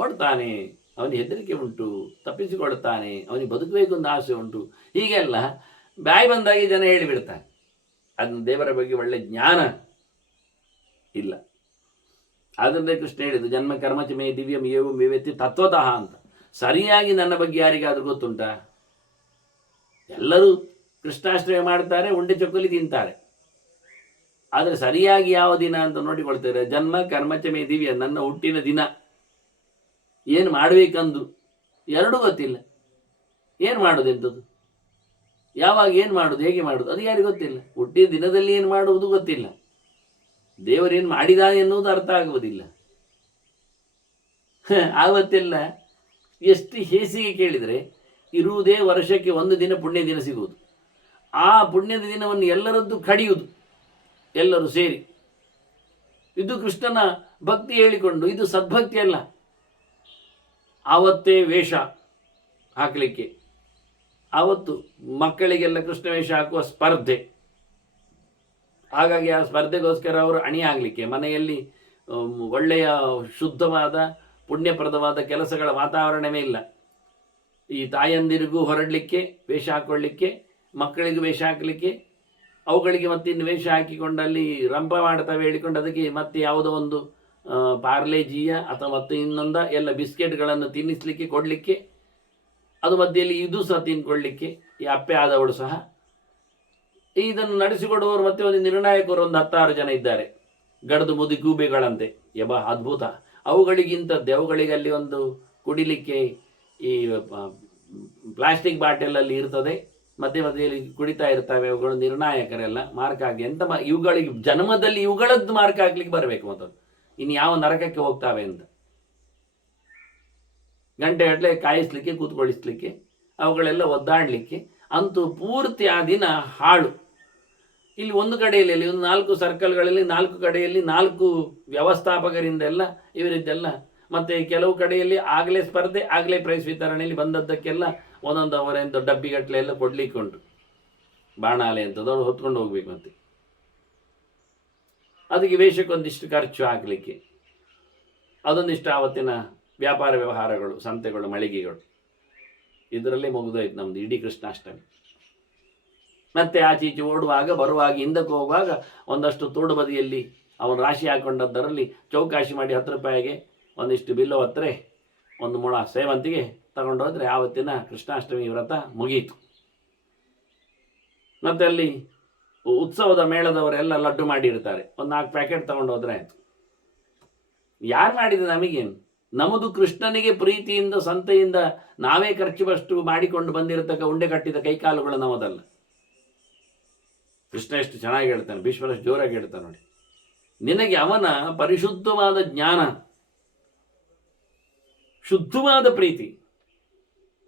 ಓಡ್ತಾನೆ, ಅವನಿಗೆ ಹೆದರಿಕೆ ಉಂಟು, ತಪ್ಪಿಸಿಕೊಳ್ತಾನೆ, ಅವನಿಗೆ ಬದುಕಬೇಕು ಅಂತ ಆಸೆ ಉಂಟು, ಹೀಗೆಲ್ಲ ಬಾಯಿ ಬಂದಾಗಿ ಜನ ಹೇಳಿಬಿಡ್ತಾರೆ. ಅದನ್ನು ದೇವರ ಬಗ್ಗೆ ಒಳ್ಳೆ ಜ್ಞಾನ ಇಲ್ಲ. ಆದ್ದರಿಂದ ಕೃಷ್ಣ ಹೇಳಿದ್ದು, ಜನ್ಮ ಕರ್ಮಚ ಮೇ ದಿವ್ಯಂ ಏವಂ ವಿವೇತಿ ತತ್ವತಃ ಅಂತ. ಸರಿಯಾಗಿ ನನ್ನ ಬಗ್ಗೆ ಯಾರಿಗಾದ್ರೂ ಗೊತ್ತುಂಟಾ? ಎಲ್ಲರೂ ಕೃಷ್ಣಾಶ್ರಯ ಮಾಡ್ತಾರೆ, ಉಂಡೆ ಚೊಕ್ಕಲಿ ತಿಂತಾರೆ. ಆದರೆ ಸರಿಯಾಗಿ ಯಾವ ದಿನ ಅಂತ ನೋಡಿಕೊಳ್ತಾರೆ. ಜನ್ಮ ಕರ್ಮಚ ಮೇ ದಿವ್ಯ, ನನ್ನ ಹುಟ್ಟಿನ ದಿನ ಏನು ಮಾಡಬೇಕಂದು ಎರಡೂ ಗೊತ್ತಿಲ್ಲ. ಏನು ಮಾಡೋದು, ಎಂಥದ್ದು, ಯಾವಾಗ ಏನು ಮಾಡೋದು, ಹೇಗೆ ಮಾಡೋದು, ಅದು ಯಾರಿಗೆ ಗೊತ್ತಿಲ್ಲ. ಹುಟ್ಟಿದ ದಿನದಲ್ಲಿ ಏನು ಮಾಡುವುದು ಗೊತ್ತಿಲ್ಲ. ದೇವರೇನು ಮಾಡಿದ ಎನ್ನುವುದು ಅರ್ಥ ಆಗುವುದಿಲ್ಲ. ಆವತ್ತೆಲ್ಲ ಎಷ್ಟು ಹೇಸಿಗೆ ಕೇಳಿದರೆ, ಇರುವುದೇ ವರ್ಷಕ್ಕೆ 1 ದಿನ ಪುಣ್ಯ ದಿನ ಸಿಗುವುದು. ಆ ಪುಣ್ಯದ ದಿನವನ್ನು ಎಲ್ಲರದ್ದು ಕಡಿಯುವುದು, ಎಲ್ಲರೂ ಸೇರಿ. ಇದು ಕೃಷ್ಣನ ಭಕ್ತಿ ಹೇಳಿಕೊಂಡು, ಇದು ಸದ್ಭಕ್ತಿ ಅಲ್ಲ. ಆವತ್ತೇ ವೇಷ ಹಾಕಲಿಕ್ಕೆ, ಆವತ್ತು ಮಕ್ಕಳಿಗೆಲ್ಲ ಕೃಷ್ಣ ವೇಷ ಹಾಕುವ ಸ್ಪರ್ಧೆ. ಹಾಗಾಗಿ ಆ ಸ್ಪರ್ಧೆಗೋಸ್ಕರ ಅವರು ಅಣಿಯಾಗಲಿಕ್ಕೆ, ಮನೆಯಲ್ಲಿ ಒಳ್ಳೆಯ ಶುದ್ಧವಾದ ಪುಣ್ಯಪ್ರದವಾದ ಕೆಲಸಗಳ ವಾತಾವರಣವೇ ಇಲ್ಲ. ಈ ತಾಯಂದಿರಿಗೂ ಹೊರಡಲಿಕ್ಕೆ ವೇಷ ಹಾಕ್ಕೊಳ್ಳಿಕ್ಕೆ, ಮಕ್ಕಳಿಗೂ ವೇಷ ಹಾಕಲಿಕ್ಕೆ, ಅವುಗಳಿಗೆ ಮತ್ತಿನ್ನು ವೇಷ ಹಾಕಿಕೊಂಡಲ್ಲಿ ರಂಪ ಮಾಡ್ತವೆ ಹೇಳಿಕೊಂಡು ಅದಕ್ಕೆ ಮತ್ತೆ ಯಾವುದೋ ಒಂದು ಪಾರ್ಲೆಜಿಯ ಅಥವಾ ಮತ್ತು ಇನ್ನೊಂದ ಎಲ್ಲ ಬಿಸ್ಕೆಟ್ಗಳನ್ನು ತಿನ್ನಿಸಲಿಕ್ಕೆ ಕೊಡಲಿಕ್ಕೆ, ಅದು ಮಧ್ಯೆಯಲ್ಲಿ ಇದು ಸಹ ತಿನ್ಕೊಳ್ಳಿಕ್ಕೆ, ಈ ಅಪ್ಪೆ ಆದವಳು ಸಹ. ಇದನ್ನು ನಡೆಸಿಕೊಡುವವರು ಮತ್ತೆ ಒಂದು ನಿರ್ಣಾಯಕರು ಒಂದು 10-6 ಜನ ಇದ್ದಾರೆ, ಗಡದು ಮುದಿ ಗೂಬೆಗಳಂತೆ. ಅದ್ಭುತ. ಅವುಗಳಿಗಿಂತದ್ದೇ, ಅವುಗಳಿಗೆ ಅಲ್ಲಿ ಒಂದು ಕುಡಿಲಿಕ್ಕೆ ಈ ಪ್ಲಾಸ್ಟಿಕ್ ಬಾಟಲಲ್ಲಿ ಇರ್ತದೆ, ಮಧ್ಯೆ ಮಧ್ಯೆಯಲ್ಲಿ ಕುಡಿತಾ ಇರ್ತವೆ. ಅವುಗಳು ನಿರ್ಣಾಯಕರೆಲ್ಲ ಮಾರ್ಕ್ ಹಾಕಿ ಎಂತ ಇವುಗಳಿಗೆ ಜನ್ಮದಲ್ಲಿ ಇವುಗಳದ್ದು ಮಾರ್ಕ್ ಹಾಕ್ಲಿಕ್ಕೆ ಬರಬೇಕು ಮೊದಲು, ಇನ್ನು ಯಾವ ನರಕಕ್ಕೆ ಹೋಗ್ತಾವೆ ಅಂತ. ಗಂಟೆಗಟ್ಟಲೆ ಕಾಯಿಸ್ಲಿಕ್ಕೆ, ಕೂತ್ಕೊಳ್ಳಿಸ್ಲಿಕ್ಕೆ, ಅವುಗಳೆಲ್ಲ ಒದ್ದಾಡಲಿಕ್ಕೆ. ಅಂತೂ ಪೂರ್ತಿ ಆ ದಿನ ಹಾಳು. ಇಲ್ಲಿ ಒಂದು ಕಡೆಯಲ್ಲಿ ಒಂದು 4 ಸರ್ಕಲ್ಗಳಲ್ಲಿ 4 ಕಡೆಯಲ್ಲಿ 4 ವ್ಯವಸ್ಥಾಪಕರಿಂದೆಲ್ಲ ಇವರಿದ್ದೆಲ್ಲ, ಮತ್ತು ಕೆಲವು ಕಡೆಯಲ್ಲಿ ಆಗಲೇ ಸ್ಪರ್ಧೆ, ಆಗಲೇ ಪ್ರೈಸ್ ವಿತರಣೆಯಲ್ಲಿ ಬಂದದ್ದಕ್ಕೆಲ್ಲ ಒಂದೊಂದು ಅವರೆಂತ ಡಬ್ಬಿಗಟ್ಟಲೆ ಎಲ್ಲ ಕೊಡ್ಲಿಕ್ಕೆ ಉಂಟು. ಬಾಣಾಲೆ ಅಂತದವ್ರು ಹೊತ್ಕೊಂಡು ಹೋಗ್ಬೇಕು. ಮತ್ತೆ ಅದಕ್ಕೆ ವೇಷಕ್ಕೊಂದಿಷ್ಟು ಖರ್ಚು ಹಾಕಲಿಕ್ಕೆ, ಅದೊಂದಿಷ್ಟು ಆವತ್ತಿನ ವ್ಯಾಪಾರ ವ್ಯವಹಾರಗಳು, ಸಂತೆಗಳು, ಮಳಿಗೆಗಳು, ಇದರಲ್ಲೇ ಮುಗಿದೋಯ್ತು ನಮ್ಮದು ಇಡೀ ಕೃಷ್ಣಾಷ್ಟಮಿ. ಮತ್ತೆ ಆಚೀಚೆ ಓಡುವಾಗ ಬರುವಾಗ ಹಿಂದಕ್ಕೆ ಹೋಗುವಾಗ ಒಂದಷ್ಟು ತೋಡು ಬದಿಯಲ್ಲಿ ಅವನು ರಾಶಿ ಹಾಕೊಂಡದ್ದರಲ್ಲಿ ಚೌಕಾಶಿ ಮಾಡಿ 10 ರೂಪಾಯಿಗೆ ಒಂದಿಷ್ಟು ಬಿಲ್ಲು ಹತ್ತರೆ ಒಂದು ಮೊಳ ಸೇವಂತಿಗೆ ತಗೊಂಡೋದ್ರೆ ಆವತ್ತಿನ ಕೃಷ್ಣಾಷ್ಟಮಿ ವ್ರತ ಮುಗಿಯಿತು. ಮತ್ತೆ ಅಲ್ಲಿ ಉತ್ಸವದ ಮೇಳದವರೆಲ್ಲ ಲಡ್ಡು ಮಾಡಿರ್ತಾರೆ, ಒಂದು 4 ಪ್ಯಾಕೆಟ್ ತಗೊಂಡೋದ್ರೆ ಆಯಿತು. ಯಾರು ಮಾಡಿದ ನಮಗೇನು? ನಮ್ಮದು ಕೃಷ್ಣನಿಗೆ ಪ್ರೀತಿಯಿಂದ ಸಂತೆಯಿಂದ ನಾವೇ ಖರ್ಚುವಷ್ಟು ಮಾಡಿಕೊಂಡು ಬಂದಿರತಕ್ಕ ಉಂಡೆ ಕಟ್ಟಿದ ಕೈಕಾಲುಗಳು ನಮ್ಮದಲ್ಲ. ಕೃಷ್ಣ ಎಷ್ಟು ಚೆನ್ನಾಗಿ ಹೇಳ್ತಾನೆ, ಭೀಷ್ಮರಷ್ಟು ಜೋರಾಗಿ ಹೇಳ್ತಾನೆ ನೋಡಿ. ನಿನಗೆ ಅವನ ಪರಿಶುದ್ಧವಾದ ಜ್ಞಾನ, ಶುದ್ಧವಾದ ಪ್ರೀತಿ,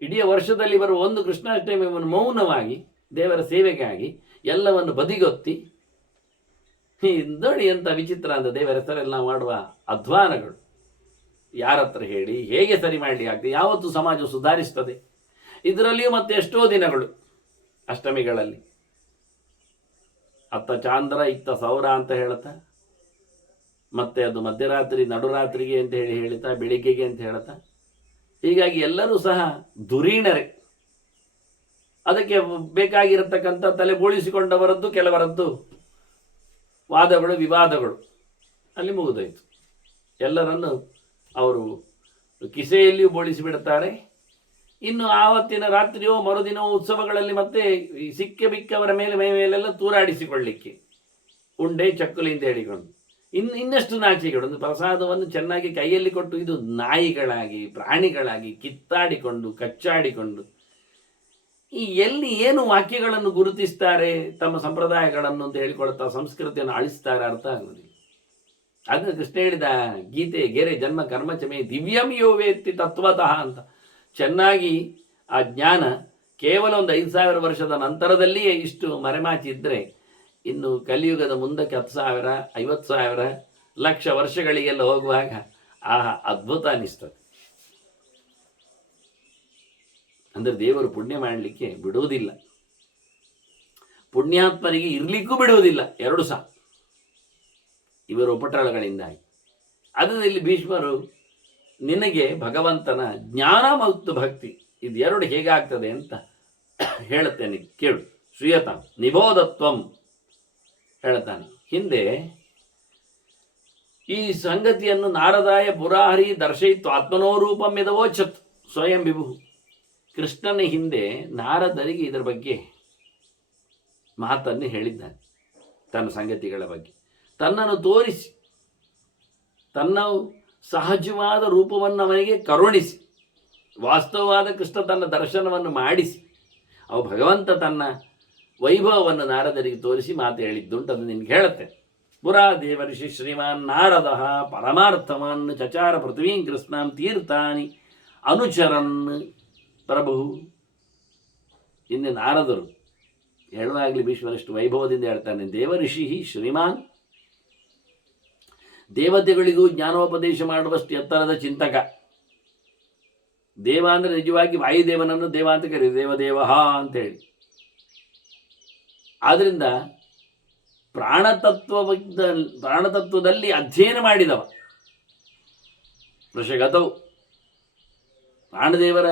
ಇಡೀ ವರ್ಷದಲ್ಲಿ ಬರುವ ಒಂದು ಕೃಷ್ಣಾಷ್ಟಮಿಯನ್ನು ಮೌನವಾಗಿ ದೇವರ ಸೇವೆಗಾಗಿ ಎಲ್ಲವನ್ನು ಬದಿಗೊತ್ತಿ, ನೋಡಿ ಎಂಥ ವಿಚಿತ್ರ ಅಂತ. ದೇವರ ಹೆಸರೆಲ್ಲ ಮಾಡುವ ಅಧ್ವಾನಗಳು ಯಾರ ಹತ್ರ ಹೇಳಿ ಹೇಗೆ ಸರಿ ಮಾಡಲಿ ಆಗ್ತದೆ? ಯಾವತ್ತು ಸಮಾಜ ಸುಧಾರಿಸ್ತದೆ? ಇದರಲ್ಲಿಯೂ ಮತ್ತೆ ಎಷ್ಟೋ ದಿನಗಳು ಅಷ್ಟಮಿಗಳಲ್ಲಿ ಅತ್ತ ಚಾಂದ್ರ ಇತ್ತ ಸೌರ ಅಂತ ಹೇಳ್ತಾ, ಮತ್ತೆ ಅದು ಮಧ್ಯರಾತ್ರಿ ನಡುರಾತ್ರಿಗೆ ಅಂತ ಹೇಳ್ತಾ, ಬೆಳಿಗ್ಗೆಗೆ ಅಂತ ಹೇಳ್ತಾ, ಹೀಗಾಗಿ ಎಲ್ಲರೂ ಸಹ ಧುರೀಣರೇ. ಅದಕ್ಕೆ ಬೇಕಾಗಿರತಕ್ಕಂಥ ತಲೆ ಬೋಳಿಸಿಕೊಂಡವರದ್ದು ಕೆಲವರದ್ದು ವಾದಗಳು, ವಿವಾದಗಳು ಅಲ್ಲಿ ಮುಗಿದೋಯ್ತು. ಎಲ್ಲರನ್ನು ಅವರು ಕಿಸೆಯಲ್ಲಿಯೂ ಬೋಳಿಸಿಬಿಡುತ್ತಾರೆ. ಇನ್ನು ಆವತ್ತಿನ ರಾತ್ರಿಯೋ ಮರುದಿನವೋ ಉತ್ಸವಗಳಲ್ಲಿ ಮತ್ತೆ ಸಿಕ್ಕ ಬಿಕ್ಕವರ ಮೇಲೆ ಮೈ ಮೇಲೆಲ್ಲ ತೂರಾಡಿಸಿಕೊಳ್ಳಿಕ್ಕೆ ಉಂಡೆ ಚಕ್ಕುಲಿ ಅಂತ ಹೇಳಿಕೊಂಡು ಇನ್ನಷ್ಟು ನಾಚಿಕೆಗಳು. ಒಂದು ಪ್ರಸಾದವನ್ನು ಚೆನ್ನಾಗಿ ಕೈಯಲ್ಲಿ ಕೊಟ್ಟು ಇದು ನಾಯಿಗಳಾಗಿ ಪ್ರಾಣಿಗಳಾಗಿ ಕಿತ್ತಾಡಿಕೊಂಡು ಕಚ್ಚಾಡಿಕೊಂಡು ಈ ಎಲ್ಲಿ ಏನು ವಾಕ್ಯಗಳನ್ನು ಗುರುತಿಸ್ತಾರೆ ತಮ್ಮ ಸಂಪ್ರದಾಯಗಳನ್ನು ಅಂತ ಹೇಳಿಕೊಳ್ತಾ ಸಂಸ್ಕೃತಿಯನ್ನು ಅಳಿಸ್ತಾರೆ, ಅರ್ಥ ಆಗುವುದಿಲ್ಲ. ಅದನ್ನು ಕೃಷ್ಣ ಹೇಳಿದ ಗೀತೆ ಗೆರೆ ಜನ್ಮ ಕರ್ಮಚಮೆ ದಿವ್ಯಂ ಯೋ ವೇತ್ತಿ ತತ್ವತಃ ಅಂತ. ಚೆನ್ನಾಗಿ ಆ ಜ್ಞಾನ ಕೇವಲ ಒಂದು 5,000 ವರ್ಷದ ನಂತರದಲ್ಲಿಯೇ ಇಷ್ಟು ಮರೆಮಾಚಿ ಇದ್ದರೆ, ಇನ್ನು ಕಲಿಯುಗದ ಮುಂದಕ್ಕೆ 10,000, 50,000, ಲಕ್ಷ ವರ್ಷಗಳಿಗೆಲ್ಲ ಹೋಗುವಾಗ ಆಹಾ ಅದ್ಭುತ ಅನ್ನಿಸ್ತದೆ. ಅಂದರೆ ದೇವರು ಪುಣ್ಯ ಮಾಡಲಿಕ್ಕೆ ಬಿಡುವುದಿಲ್ಲ, ಪುಣ್ಯಾತ್ಮರಿಗೆ ಇರಲಿಕ್ಕೂ ಬಿಡುವುದಿಲ್ಲ, 2 ಸಹ ಇವರ ಉಪಟಳಗಳಿಂದಾಗಿ. ಅದರಲ್ಲಿ ಭೀಷ್ಮರು ನಿನಗೆ ಭಗವಂತನ ಜ್ಞಾನ ಮತ್ತು ಭಕ್ತಿ ಇದು 2 ಹೇಗಾಗ್ತದೆ ಅಂತ ಹೇಳುತ್ತೇನೆ ಕೇಳು. ಶ್ರೀಯತ ನಿಬೋಧತ್ವಂ ಹೇಳ್ತಾನೆ. ಹಿಂದೆ ಈ ಸಂಗತಿಯನ್ನು ನಾರದಾಯ ಪುರಾಹರಿ ದರ್ಶಯಿತು ಆತ್ಮನೋರೂಪಂ ಯದವೋಚತ್ ಸ್ವಯಂ ವಿಭು. ಕೃಷ್ಣನ ಹಿಂದೆ ನಾರದರಿಗೆ ಇದರ ಬಗ್ಗೆ ಮಾತನ್ನು ಹೇಳಿದ್ದಾನೆ. ತನ್ನ ಸಂಗತಿಗಳ ಬಗ್ಗೆ ತನ್ನನ್ನು ತೋರಿಸಿ, ತನ್ನ ಸಹಜವಾದ ರೂಪವನ್ನು ಅವನಿಗೆ ಕರುಣಿಸಿ, ವಾಸ್ತವವಾದ ಕೃಷ್ಣ ತನ್ನ ದರ್ಶನವನ್ನು ಮಾಡಿಸಿ, ಅವು ಭಗವಂತ ತನ್ನ ವೈಭವವನ್ನು ನಾರದರಿಗೆ ತೋರಿಸಿ ಮಾತು ಹೇಳಿದ್ದುಂಟು. ಅದು ನಿನ್ಗೆ ಹೇಳುತ್ತೆ. ಪುರಾ ದೇವರ್ಷಿ ಶ್ರೀಮಾನ್ ನಾರದ ಪರಮಾರ್ಥವಾನ್ ಚಚಾರ ಪೃಥ್ವೀಂ ಕೃಷ್ಣಾಂ ತೀರ್ಥಾನಿ ಅನುಚರನ್ ಪ್ರಭು. ಹಿಂದೆ ನಾರದರು ಹೇಳುವಾಗಲಿ ಭೀಷ್ಮರಷ್ಟು ವೈಭವದಿಂದ ಹೇಳ್ತಾನೆ. ದೇವಋಷಿ ಶ್ರೀಮಾನ್, ದೇವತೆಗಳಿಗೂ ಜ್ಞಾನೋಪದೇಶ ಮಾಡುವಷ್ಟು ಎತ್ತರದ ಚಿಂತಕ. ದೇವ ಅಂದರೆ ನಿಜವಾಗಿ ವಾಯುದೇವನನ್ನು ದೇವ ಅಂತ ಕರೀತಾರೆ, ದೇವದೇವ ಅಂತೇಳಿ. ಆದ್ದರಿಂದ ಪ್ರಾಣತತ್ವದಲ್ಲಿ ಅಧ್ಯಯನ ಮಾಡಿದವ ವೃಷಗತವು, ಪ್ರಾಣದೇವರ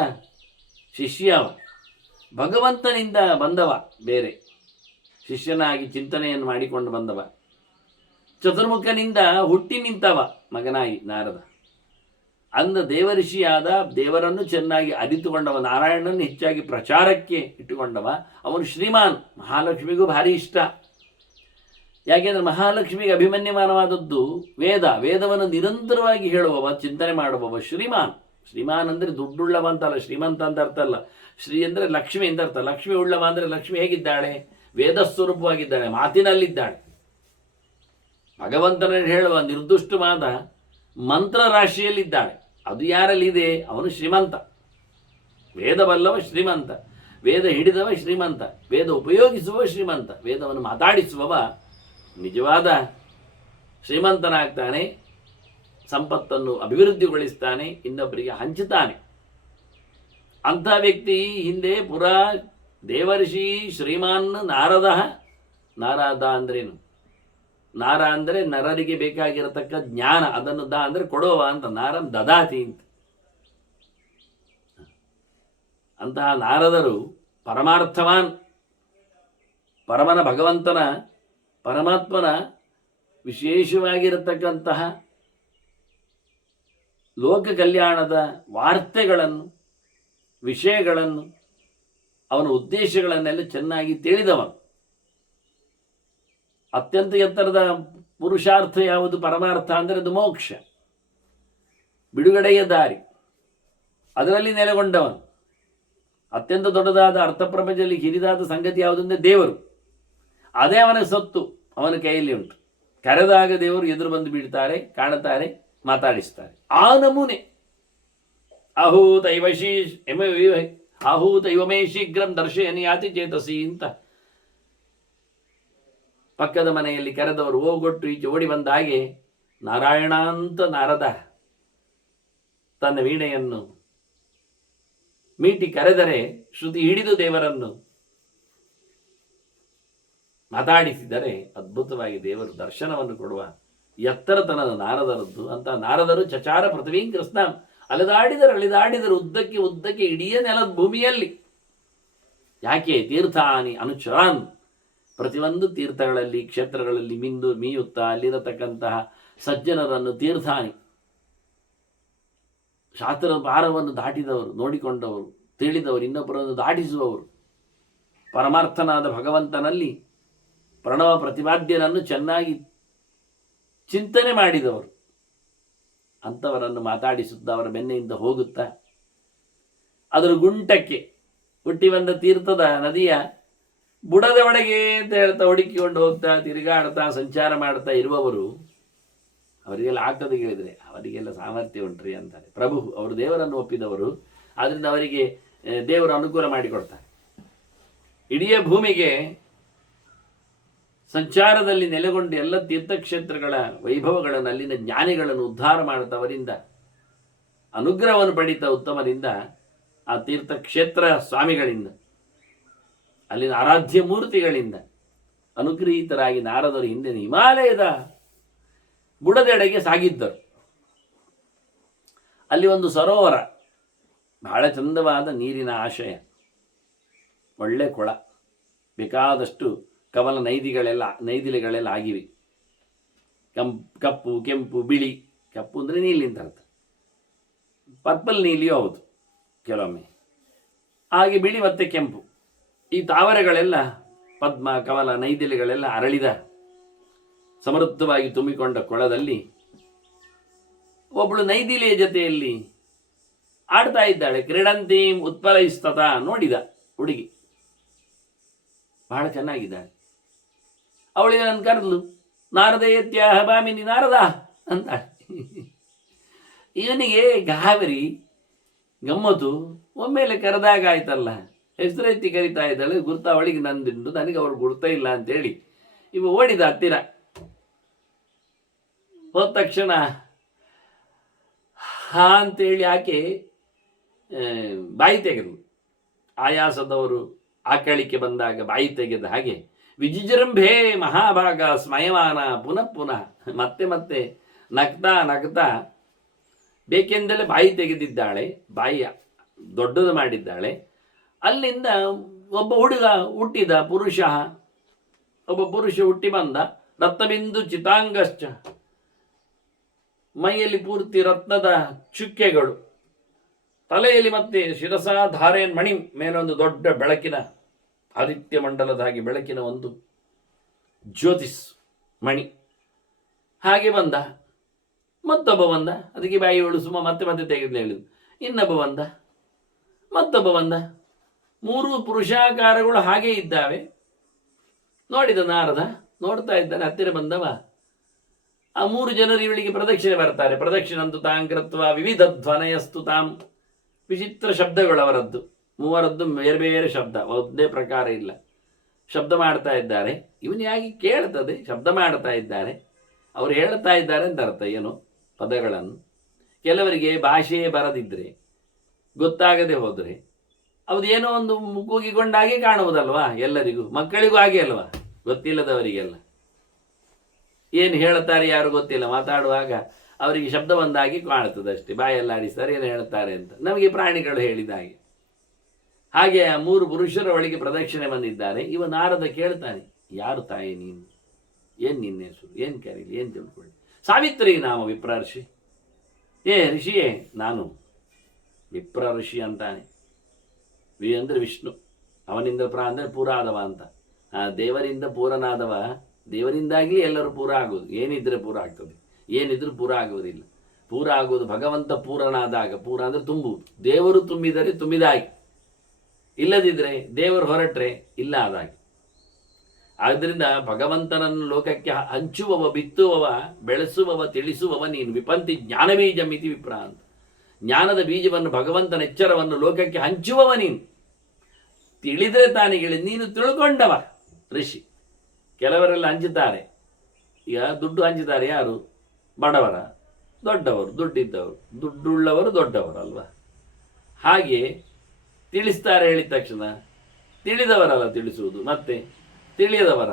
ಶಿಷ್ಯ ಅವ, ಭಗವಂತನಿಂದ ಬಂದವ, ಬೇರೆ ಶಿಷ್ಯನಾಗಿ ಚಿಂತನೆಯನ್ನು ಮಾಡಿಕೊಂಡು ಬಂದವ, ಚತುರ್ಮುಖನಿಂದ ಹುಟ್ಟಿ ನಿಂತವ ಮಗನಾಗಿ ನಾರದ. ಅಂದ ದೇವಋಷಿಯಾದ, ದೇವರನ್ನು ಚೆನ್ನಾಗಿ ಅರಿತುಕೊಂಡವ, ನಾರಾಯಣನನ್ನು ಹೆಚ್ಚಾಗಿ ಪ್ರಚಾರಕ್ಕೆ ಇಟ್ಟುಕೊಂಡವ, ಅವನು ಶ್ರೀಮಾನ್. ಮಹಾಲಕ್ಷ್ಮಿಗೂ ಭಾರಿ ಇಷ್ಟ. ಯಾಕೆಂದರೆ ಮಹಾಲಕ್ಷ್ಮಿಗೆ ಅಭಿಮನ್ಯಮಾನವಾದದ್ದು ವೇದವನ್ನು ನಿರಂತರವಾಗಿ ಹೇಳುವವ, ಚಿಂತನೆ ಮಾಡುವವ ಶ್ರೀಮಾನ್. ಶ್ರೀಮಾನ್ ಅಂದರೆ ದುಡ್ಡುಳ್ಳವ ಅಂತಲ್ಲ, ಶ್ರೀಮಂತ ಅಂತ ಅರ್ಥ ಅಲ್ಲ. ಶ್ರೀ ಅಂದರೆ ಲಕ್ಷ್ಮಿ ಅಂತ ಅರ್ಥ. ಲಕ್ಷ್ಮಿ ಉಳ್ಳವ ಅಂದರೆ ಲಕ್ಷ್ಮಿ ಹೇಗಿದ್ದಾಳೆ? ವೇದ ಸ್ವರೂಪವಾಗಿದ್ದಾಳೆ, ಮಾತಿನಲ್ಲಿದ್ದಾಳೆ. ಭಗವಂತನಲ್ಲಿ ಹೇಳುವ ನಿರ್ದುಷ್ಟವಾದ ಮಂತ್ರ ರಾಶಿಯಲ್ಲಿದ್ದಾಳೆ. ಅದು ಯಾರಲ್ಲಿದೆ? ಅವನು ಶ್ರೀಮಂತ. ವೇದ ಬಲ್ಲವ ಶ್ರೀಮಂತ, ವೇದ ಹಿಡಿದವ ಶ್ರೀಮಂತ, ವೇದ ಉಪಯೋಗಿಸುವ ಶ್ರೀಮಂತ, ವೇದವನ್ನು ಮಾತಾಡಿಸುವವ ನಿಜವಾದ ಶ್ರೀಮಂತನಾಗ್ತಾನೆ. ಸಂಪತ್ತನ್ನು ಅಭಿವೃದ್ಧಿಗೊಳಿಸ್ತಾನೆ, ಇನ್ನೊಬ್ಬರಿಗೆ ಹಂಚುತ್ತಾನೆ. ಅಂಥ ವ್ಯಕ್ತಿ ಹಿಂದೆ ಪುರಾ ದೇವರ್ಷಿ ಶ್ರೀಮಾನ್ ನಾರದ ಅಂದ್ರೇನು? ನಾರ ಅಂದರೆ ನರರಿಗೆ ಬೇಕಾಗಿರತಕ್ಕ ಜ್ಞಾನ, ಅದನ್ನು ಅಂದರೆ ಕೊಡುವ ಅಂತ, ನಾರಂ ದದಾತಿ ಅಂತ. ಅಂತಹ ನಾರದರು ಪರಮಾರ್ಥವಾನ್, ಪರಮನ ಭಗವಂತನ ಪರಮಾತ್ಮನ ವಿಶೇಷವಾಗಿರತಕ್ಕಂತಹ ಲೋಕ ಕಲ್ಯಾಣದ ವಾರ್ತೆಗಳನ್ನು, ವಿಷಯಗಳನ್ನು, ಅವನ ಉದ್ದೇಶಗಳನ್ನೆಲ್ಲ ಚೆನ್ನಾಗಿ ತಿಳಿದವನು. ಅತ್ಯಂತ ಎತ್ತರದ ಪುರುಷಾರ್ಥ ಯಾವುದು? ಪರಮಾರ್ಥ ಅಂದರೆ ಅದು ಮೋಕ್ಷ, ಬಿಡುಗಡೆಯ ದಾರಿ. ಅದರಲ್ಲಿ ನೆಲೆಗೊಂಡವನು. ಅತ್ಯಂತ ದೊಡ್ಡದಾದ ಅರ್ಥಪ್ರಪಂಚದಲ್ಲಿ ಹಿರಿದಾದ ಸಂಗತಿ ಯಾವುದಂದರೆ ದೇವರು. ಅದೇ ಅವನ ಸೊತ್ತು, ಅವನ ಕೈಯಲ್ಲಿ ಉಂಟು. ಕರೆದಾಗ ದೇವರು ಎದುರು ಬಂದು ಬಿಡ್ತಾರೆ, ಕಾಣುತ್ತಾರೆ, ಮಾತಾಡಿಸ್ತಾರೆ. ಆ ನಮೂನೆ ಆಹೂತೈವಮೇ ಶೀಘ್ರಂ ದರ್ಶಯನಿ ಯಾತಿ ಚೇತಸಿ ಅಂತ ಪಕ್ಕದ ಮನೆಯಲ್ಲಿ ಕರೆದವರು ಹೋಗೊಟ್ಟು ಈಚೆ ಓಡಿ ಬಂದ ಹಾಗೆ ನಾರಾಯಣ ಅಂತ ನಾರದ ತನ್ನ ವೀಣೆಯನ್ನು ಮೀಟಿ ಕರೆದರೆ, ಶ್ರುತಿ ಹಿಡಿದು ದೇವರನ್ನು ಮಾತಾಡಿಸಿದರೆ ಅದ್ಭುತವಾಗಿ ದೇವರು ದರ್ಶನವನ್ನು ಕೊಡುವ ಎತ್ತರತನದ ನಾರದರದ್ದು. ಅಂತ ನಾರದರು ಚಚಾರ ಪೃಥ್ವೀಂ ಕೃಷ್ಣಂ, ಅಲೆದಾಡಿದರು ಉದ್ದಕ್ಕೆ ಇಡೀ ನೆಲದ ಭೂಮಿಯಲ್ಲಿ. ಯಾಕೆ? ತೀರ್ಥಾನಿ ಅನುಚರಾನ್, ಪ್ರತಿಯೊಂದು ತೀರ್ಥಗಳಲ್ಲಿ, ಕ್ಷೇತ್ರಗಳಲ್ಲಿ ಮೀಯುತ್ತಾ ಅಲ್ಲಿರತಕ್ಕಂತಹ ಸಜ್ಜನರನ್ನು ತೀರ್ಥಾನಿ, ಶಾಸ್ತ್ರದ ಭಾರವನ್ನು ದಾಟಿದವರು, ನೋಡಿಕೊಂಡವರು, ತಿಳಿದವರು, ಇನ್ನೊಬ್ಬರನ್ನು ದಾಟಿಸುವವರು, ಪರಮಾರ್ಥನಾದ ಭಗವಂತನಲ್ಲಿ ಪ್ರಣವ ಪ್ರತಿಪಾದ್ಯನನ್ನು ಚೆನ್ನಾಗಿ ಚಿಂತನೆ ಮಾಡಿದವರು. ಅಂಥವರನ್ನು ಮಾತಾಡಿಸುತ್ತಾ ಅವರ ಬೆನ್ನೆಯಿಂದ ಹೋಗುತ್ತಾ ಅದರ ಗುಂಟಕ್ಕೆ ಹುಟ್ಟಿ ಬಂದ ತೀರ್ಥದ ನದಿಯ ಬುಡದ ಒಳಗೆ ಅಂತ ಹೇಳ್ತಾ ಹುಡುಕಿಕೊಂಡು ಹೋಗ್ತಾ, ತಿರುಗಾಡ್ತಾ, ಸಂಚಾರ ಮಾಡ್ತಾ ಇರುವವರು, ಅವರಿಗೆಲ್ಲ ಆಗ್ತದೆ ಕೇಳಿದರೆ ಅವರಿಗೆಲ್ಲ ಸಾಮರ್ಥ್ಯ ಉಂಟ್ರಿ ಅಂತಾರೆ. ಪ್ರಭು ಅವರು ದೇವರನ್ನು ಒಪ್ಪಿದವರು, ಆದ್ದರಿಂದ ಅವರಿಗೆ ದೇವರು ಅನುಕೂಲ ಮಾಡಿಕೊಡ್ತಾರೆ. ಇಡೀ ಭೂಮಿಗೆ ಸಂಚಾರದಲ್ಲಿ ನೆಲೆಗೊಂಡು ಎಲ್ಲ ತೀರ್ಥಕ್ಷೇತ್ರಗಳ ವೈಭವಗಳನ್ನು, ಅಲ್ಲಿನ ಜ್ಞಾನಿಗಳನ್ನು ಉದ್ಧಾರ ಮಾಡುತ್ತವರಿಂದ, ಅನುಗ್ರಹವನ್ನು ಪಡಿತ ಉತ್ತಮರಿಂದ, ಆ ತೀರ್ಥಕ್ಷೇತ್ರ ಸ್ವಾಮಿಗಳಿಂದ, ಅಲ್ಲಿನ ಆರಾಧ್ಯ ಮೂರ್ತಿಗಳಿಂದ ಅನುಗ್ರಹೀತರಾಗಿ ನಾರದರು ಹಿಂದೆ ಹಿಮಾಲಯದ ಬುಡದೆಡೆಗೆ ಸಾಗಿದ್ದರು. ಅಲ್ಲಿ ಒಂದು ಸರೋವರ, ಬಹಳ ಚಂದವಾದ ನೀರಿನ ಆಶಯ, ಒಳ್ಳೆ ಕೊಳ, ಬೇಕಾದಷ್ಟು ಕಮಲ ನೈದಿಲೆಗಳೆಲ್ಲ ಆಗಿವೆ. ಕಪ್ಪು, ಕೆಂಪು, ಬಿಳಿ. ಕಪ್ಪು ಅಂದರೆ ನೀಲಿ ಅಂತ ಅರ್ಥ, ಪರ್ಪಲ್ ನೀಲಿಯೂ ಹೌದು ಕೆಲವೊಮ್ಮೆ. ಹಾಗೆ ಬಿಳಿ ಮತ್ತು ಕೆಂಪು ಈ ತಾವರೆಗಳೆಲ್ಲ, ಪದ್ಮ, ಕಮಲ, ನೈದಿಲೆಗಳೆಲ್ಲ ಅರಳಿದ ಸಮೃದ್ಧವಾಗಿ ತುಂಬಿಕೊಂಡ ಕೊಳದಲ್ಲಿ ಒಬ್ಬಳು ನೈದಿಲೆಯ ಜೊತೆಯಲ್ಲಿ ಆಡ್ತಾ ಇದ್ದಾಳೆ. ಕ್ರೀಡಂತೀಂ ಉತ್ಪಲಯಿಸ್ತತ, ನೋಡಿದ ಹುಡುಗಿ ಬಹಳ ಚೆನ್ನಾಗಿದ್ದಾಳೆ. ಅವಳಿಗೆ ನನ್ನ ಕರೆದ್ಲು, ನಾರದಯತ್ಯಾಹ ಭಾಮಿನಿ ನಾರದ ಅಂತ. ಇವನಿಗೆ ಗಾಬರಿ, ಗಮ್ಮತ್ತು. ಒಮ್ಮೆಲೆ ಕರೆದಾಗ ಆಯ್ತಲ್ಲ, ಹೆಸರೆತ್ತಿ ಕರಿತಾ ಇದ್ದಾಳೆ, ಗುರ್ತ ಅವಳಿಗೆ ನಂದುಂಟು, ನನಗೆ ಅವ್ರು ಗುರ್ತ ಇಲ್ಲ ಅಂತೇಳಿ ಇವ ಓಡಿದ ಹತ್ತಿರ. ಹೋದ ತಕ್ಷಣ ಹಾ ಅಂತೇಳಿ ಆಕೆ ಬಾಯಿ ತೆಗೆದು, ಆಯಾಸದವರು ಆಕಳಿಕೆ ಬಂದಾಗ ಬಾಯಿ ತೆಗೆದ ಹಾಗೆ ವಿಜಿಜೃಂಭೆ ಮಹಾಭಾಗ ಸ್ಮಯಮಾನ ಪುನಃ ಪುನಃ ಮತ್ತೆ ಮತ್ತೆ ನಗ್ತಾ ನಗ್ತಾ ಬೇಕೆಂದಲೇ ಬಾಯಿ ತೆಗೆದಿದ್ದಾಳೆ, ಬಾಯಿ ದೊಡ್ಡದು ಮಾಡಿದ್ದಾಳೆ. ಅಲ್ಲಿಂದ ಒಬ್ಬ ಹುಡುಗ ಹುಟ್ಟಿದ, ಒಬ್ಬ ಪುರುಷ ಹುಟ್ಟಿ ಬಂದ. ರತ್ನಬಿಂದು ಚಿತಾಂಗಶ್ಚ, ಮೈಯಲ್ಲಿ ಪೂರ್ತಿ ರತ್ನದ ಚುಕ್ಕೆಗಳು, ತಲೆಯಲ್ಲಿ ಮತ್ತೆ ಶಿರಸಾಧಾರೇನ್ ಮಣಿ, ಮೇಲೊಂದು ದೊಡ್ಡ ಬೆಳಕಿನ ಆದಿತ್ಯ ಮಂಡಲದ ಹಾಗೆ ಬೆಳಕಿನ ಒಂದು ಜ್ಯೋತಿಸ್ ಮಣಿ. ಹಾಗೆ ಬಂದ. ಮತ್ತೊಬ್ಬ ಬಂದ, ಅದಕ್ಕೆ ಬಾಯಿ ಸುಮ್ಮ ಮತ್ತೆ ಮತ್ತೆ ತೆಗೆದು ಹೇಳಿದ್ರು. ಇನ್ನೊಬ್ಬ ಬಂದ, ಮತ್ತೊಬ್ಬ ಬಂದ. 3 ಪುರುಷಾಕಾರಗಳು ಹಾಗೆ ಇದ್ದಾವೆ. ನೋಡಿದ ನಾರದ, ನೋಡ್ತಾ ಇದ್ದಾನೆ. ಹತ್ತಿರ ಬಂದವ, ಆ 3 ಜನರು ಇವಳಿಗೆ ಪ್ರದಕ್ಷಿಣೆ ಬರ್ತಾರೆ. ಪ್ರದಕ್ಷಿಣಂತು ತಾಂಕೃತ್ವ ವಿವಿಧ ಧ್ವನಯಸ್ತು ತಾಂ. ವಿಚಿತ್ರ ಶಬ್ದಗಳು ಅವರದ್ದು, ಮೂವರದ್ದು ಬೇರೆ ಬೇರೆ ಶಬ್ದ, ಒಂದೇ ಪ್ರಕಾರ ಇಲ್ಲ. ಶಬ್ದ ಮಾಡ್ತಾ ಇದ್ದಾರೆ. ಇವನು ಯಾಕೆ ಕೇಳ್ತದೆ, ಶಬ್ದ ಮಾಡ್ತಾ ಇದ್ದಾರೆ. ಅವರು ಹೇಳ್ತಾ ಇದ್ದಾರೆ ಅಂತ ಅರ್ಥ ಏನು ಪದಗಳನ್ನು. ಕೆಲವರಿಗೆ ಭಾಷೆಯೇ ಬರದಿದ್ದರೆ, ಗೊತ್ತಾಗದೆ ಹೋದರೆ ಏನೋ ಒಂದು ಕೂಗಿಕೊಂಡಾಗೆ ಕಾಣುವುದಲ್ವಾ ಎಲ್ಲರಿಗೂ, ಮಕ್ಕಳಿಗೂ ಹಾಗೆ ಅಲ್ವಾ, ಗೊತ್ತಿಲ್ಲದವರಿಗೆಲ್ಲ ಏನು ಹೇಳ್ತಾರೆ ಯಾರು ಗೊತ್ತಿಲ್ಲ, ಮಾತಾಡುವಾಗ ಅವರಿಗೆ ಶಬ್ದ ಬಂದಾಗಿ ಕಾಣುತ್ತದೆ ಅಷ್ಟೇ, ಬಾಯೆಲ್ಲ ಆಡಿಸ್ತಾರೆ ಏನು ಹೇಳ್ತಾರೆ ಅಂತ. ನಮಗೆ ಪ್ರಾಣಿಗಳು ಹೇಳಿದ ಹಾಗೆ. ಹಾಗೆ ಆ 3 ಪುರುಷರ ಒಳಗೆ ಪ್ರದಕ್ಷಿಣೆ ಬಂದಿದ್ದಾರೆ. ಇವ ನಾರದ ಕೇಳ್ತಾನೆ, ಯಾರು ತಾಯಿ ನೀನು, ಏನು ನಿನ್ನ ಹೆಸರು, ಏನು ಕರೀಲಿ, ಏನು ತಿಳ್ಕೊಳ್ಳಿ. ಸಾವಿತ್ರಿ ನಾಮ ವಿಪ್ರ ಋಷಿ. ಋಷಿಯೇ ನಾನು ವಿಪ್ರ ಋಷಿ ಅಂತಾನೆ. ವಿ ಅಂದರೆ ವಿಷ್ಣು, ಅವನಿಂದ ಅಂದರೆ ಪೂರಾದವ ಅಂತ. ದೇವರಿಂದ ಪೂರನಾದವ, ದೇವರಿಂದಾಗಲಿ ಎಲ್ಲರೂ ಪೂರ ಆಗೋದು. ಏನಿದ್ರೆ ಪೂರ ಆಗ್ತದೆ, ಏನಿದ್ರೂ ಪೂರ ಆಗುವುದಿಲ್ಲ. ಪೂರ ಆಗುವುದು ಭಗವಂತ ಪೂರನಾದಾಗ. ಪೂರ ಅಂದರೆ ತುಂಬುವುದು. ದೇವರು ತುಂಬಿದರೆ ತುಂಬಿದಾಗಿ, ಇಲ್ಲದಿದ್ದರೆ ದೇವರು ಹೊರಟ್ರೆ ಇಲ್ಲ ಆದಾಗಿ. ಆದ್ದರಿಂದ ಭಗವಂತನನ್ನು ಲೋಕಕ್ಕೆ ಹಂಚುವವ, ಬಿತ್ತುವವ, ಬೆಳೆಸುವವ, ತಿಳಿಸುವವ ನೀನು. ವಿಪಂತಿ ಜ್ಞಾನ ಬೀಜ ಮಿತಿ ವಿಪ್ರ ಅಂತ. ಜ್ಞಾನದ ಬೀಜವನ್ನು, ಭಗವಂತನ ಎಚ್ಚರವನ್ನು ಲೋಕಕ್ಕೆ ಹಂಚುವವ ನೀನು. ತಿಳಿದರೆ ತಾನೇ ಹೇಳಿ, ನೀನು ತಿಳ್ಕೊಂಡವ ಋಷಿ. ಕೆಲವರೆಲ್ಲ ಹಂಚುತ್ತಾರೆ. ಈಗ ದುಡ್ಡು ಹಂಚುತ್ತಾರೆ. ಯಾರು? ಬಡವರ, ದೊಡ್ಡವರು, ದುಡ್ಡಿದ್ದವರು, ದುಡ್ಡುಳ್ಳವರು ದೊಡ್ಡವರು ಅಲ್ವಾ. ಹಾಗೆ ತಿಳಿಸ್ತಾರೆ ಹೇಳಿದ ತಕ್ಷಣ. ತಿಳಿದವರಲ್ಲ ತಿಳಿಸುವುದು, ಮತ್ತೆ ತಿಳಿಯದವರ.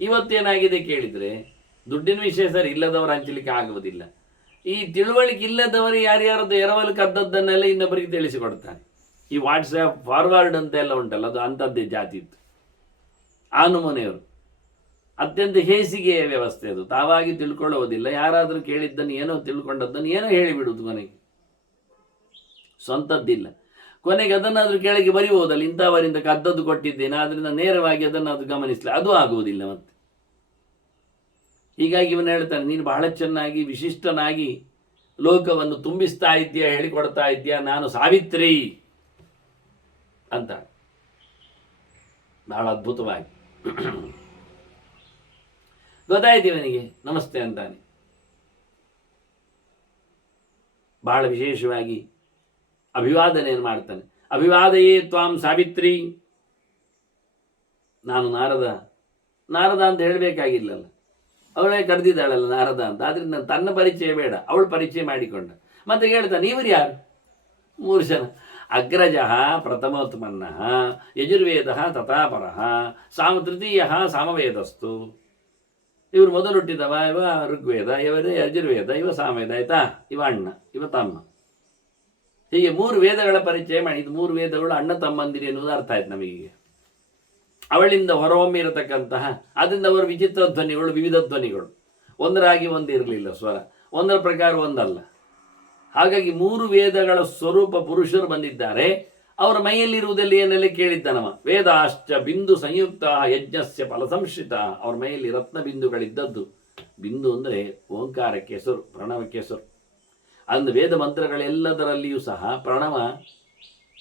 ಇವತ್ತೇನಾಗಿದೆ ಕೇಳಿದರೆ, ದುಡ್ಡಿನ ವಿಷಯ ಸರಿ, ಇಲ್ಲದವರು ಹಂಚಲಿಕ್ಕೆ ಆಗುವುದಿಲ್ಲ. ಈ ತಿಳುವಳಿಕೆ ಇಲ್ಲದವರು ಯಾರ್ಯಾರದ್ದು ಎರವಲು ಕದ್ದದ್ದನ್ನೆಲ್ಲ ಇನ್ನೊಬ್ಬರಿಗೆ ತಿಳಿಸಿಕೊಡ್ತಾನೆ. ಈ ವಾಟ್ಸ್ಆ್ಯಪ್ ಫಾರ್ವರ್ಡ್ ಅಂತೆಲ್ಲ ಉಂಟಲ್ಲ, ಅದು ಅಂಥದ್ದೇ ಜಾತಿ ಇತ್ತು. ಆ ನಮೂನೆಯವರು ಅತ್ಯಂತ ಹೇಸಿಗೆಯ ವ್ಯವಸ್ಥೆ ಅದು. ತಾವಾಗಿ ತಿಳ್ಕೊಳ್ಳುವುದಿಲ್ಲ. ಯಾರಾದರೂ ಕೇಳಿದ್ದನ್ನು, ಏನೋ ತಿಳ್ಕೊಂಡದ್ದನ್ನು ಏನೋ ಹೇಳಿಬಿಡುವುದು. ಕೊನೆಗೆ ಸ್ವಂತದ್ದಿಲ್ಲ. ಕೊನೆಗೆ ಅದನ್ನಾದರೂ ಕೆಳಗೆ ಬರಿಬಹುದಲ್ಲ, ಇಂಥವರಿಂದ ಕದ್ದದ್ದು ಕೊಟ್ಟಿದ್ದೇನೆ, ಆದ್ದರಿಂದ ನೇರವಾಗಿ ಅದನ್ನು ಅದು ಗಮನಿಸಲಿ, ಅದು ಆಗುವುದಿಲ್ಲ ಮತ್ತೆ. ಹೀಗಾಗಿ ಇವನು ಹೇಳ್ತಾನೆ, ನೀನು ಬಹಳ ಚೆನ್ನಾಗಿ ವಿಶಿಷ್ಟನಾಗಿ ಲೋಕವನ್ನು ತುಂಬಿಸ್ತಾ ಇದ್ದೀಯಾ, ಹೇಳಿಕೊಡ್ತಾ ಇದ್ದೀಯಾ, ನಾನು ಸಾವಿತ್ರಿ ಅಂತ ಬಹಳ ಅದ್ಭುತವಾಗಿ ಗೊತ್ತಾಯ್ತು ಇವನಿಗೆ. ನಮಸ್ತೆ ಅಂತಾನೆ. ಬಹಳ ವಿಶೇಷವಾಗಿ ಅಭಿವಾದನೆಯನ್ನು ಮಾಡ್ತಾನೆ. ಅಭಿವಾದಯೇ ತ್ವಾಂ ಸಾವಿತ್ರಿ. ನಾನು ನಾರದ ಅಂತ ಹೇಳಬೇಕಾಗಿಲ್ಲಲ್ಲ, ಅವಳೇ ಕರೆದಿದ್ದಾಳಲ್ಲ ನಾರದ ಅಂತ. ಆದ್ರಿಂದ ತನ್ನ ಪರಿಚಯ ಬೇಡ, ಅವಳು ಪರಿಚಯ ಮಾಡಿಕೊಂಡ. ಮತ್ತೆ ಹೇಳ್ತಾನೆ, ಇವರು ಯಾರು? 3 ಜನ. ಅಗ್ರಜ ಪ್ರಥಮೋತ್ಮನ್ನ, ಯಜುರ್ವೇದ ತಥಾಪರ, ತೃತೀಯ ಸಾಮವೇದಸ್ತು. ಇವರು ಮೊದಲು ಹುಟ್ಟಿದವ, ಇವ ಋಗ್ವೇದ, ಇವರೇ ಯಜುರ್ವೇದ, ಇವ ಸಾಮವೇದ. ಆಯ್ತಾ? ಇವ ಅಣ್ಣ, ಇವ ತಮ್ಮ. ಹೀಗೆ 3 ವೇದಗಳ ಪರಿಚಯ ಮಾಡಿ. ಇದು 3 ವೇದಗಳು ಅಣ್ಣ ತಮ್ಮಂದಿರಿ ಎನ್ನುವುದು ಅರ್ಥ ಆಯ್ತು ನಮಗೆ. ಅವಳಿಂದ ಹೊರಹೊಮ್ಮಿರತಕ್ಕಂತಹ, ಅದರಿಂದ ಅವರು ವಿಚಿತ್ರ ಧ್ವನಿಗಳು, ವಿವಿಧ ಧ್ವನಿಗಳು, ಒಂದರಾಗಿ ಒಂದಿರಲಿಲ್ಲ ಸ್ವರ, ಒಂದರ ಪ್ರಕಾರ ಒಂದಲ್ಲ. ಹಾಗಾಗಿ 3 ವೇದಗಳ ಸ್ವರೂಪ ಪುರುಷರು ಬಂದಿದ್ದಾರೆ. ಅವರ ಮೈಯಲ್ಲಿರುವುದಲ್ಲಿ ಏನೆಲ್ಲ ಕೇಳಿದ್ದನವ. ವೇದಾಶ್ಚ ಬಿಂದು ಸಂಯುಕ್ತ ಯಜ್ಞಸ್ಯ ಫಲ ಸಂಶ್ರಿತ. ಅವರ ಮೈಯಲ್ಲಿ ರತ್ನ ಬಿಂದುಗಳಿದ್ದದ್ದು. ಬಿಂದು ಅಂದರೆ ಓಂಕಾರಕ್ಕೆ ಹೆಸರು, ಪ್ರಣವಕ್ಕೆ ಹೆಸರು. ಅಂದು ವೇದ ಮಂತ್ರಗಳೆಲ್ಲದರಲ್ಲಿಯೂ ಸಹ ಪ್ರಣವ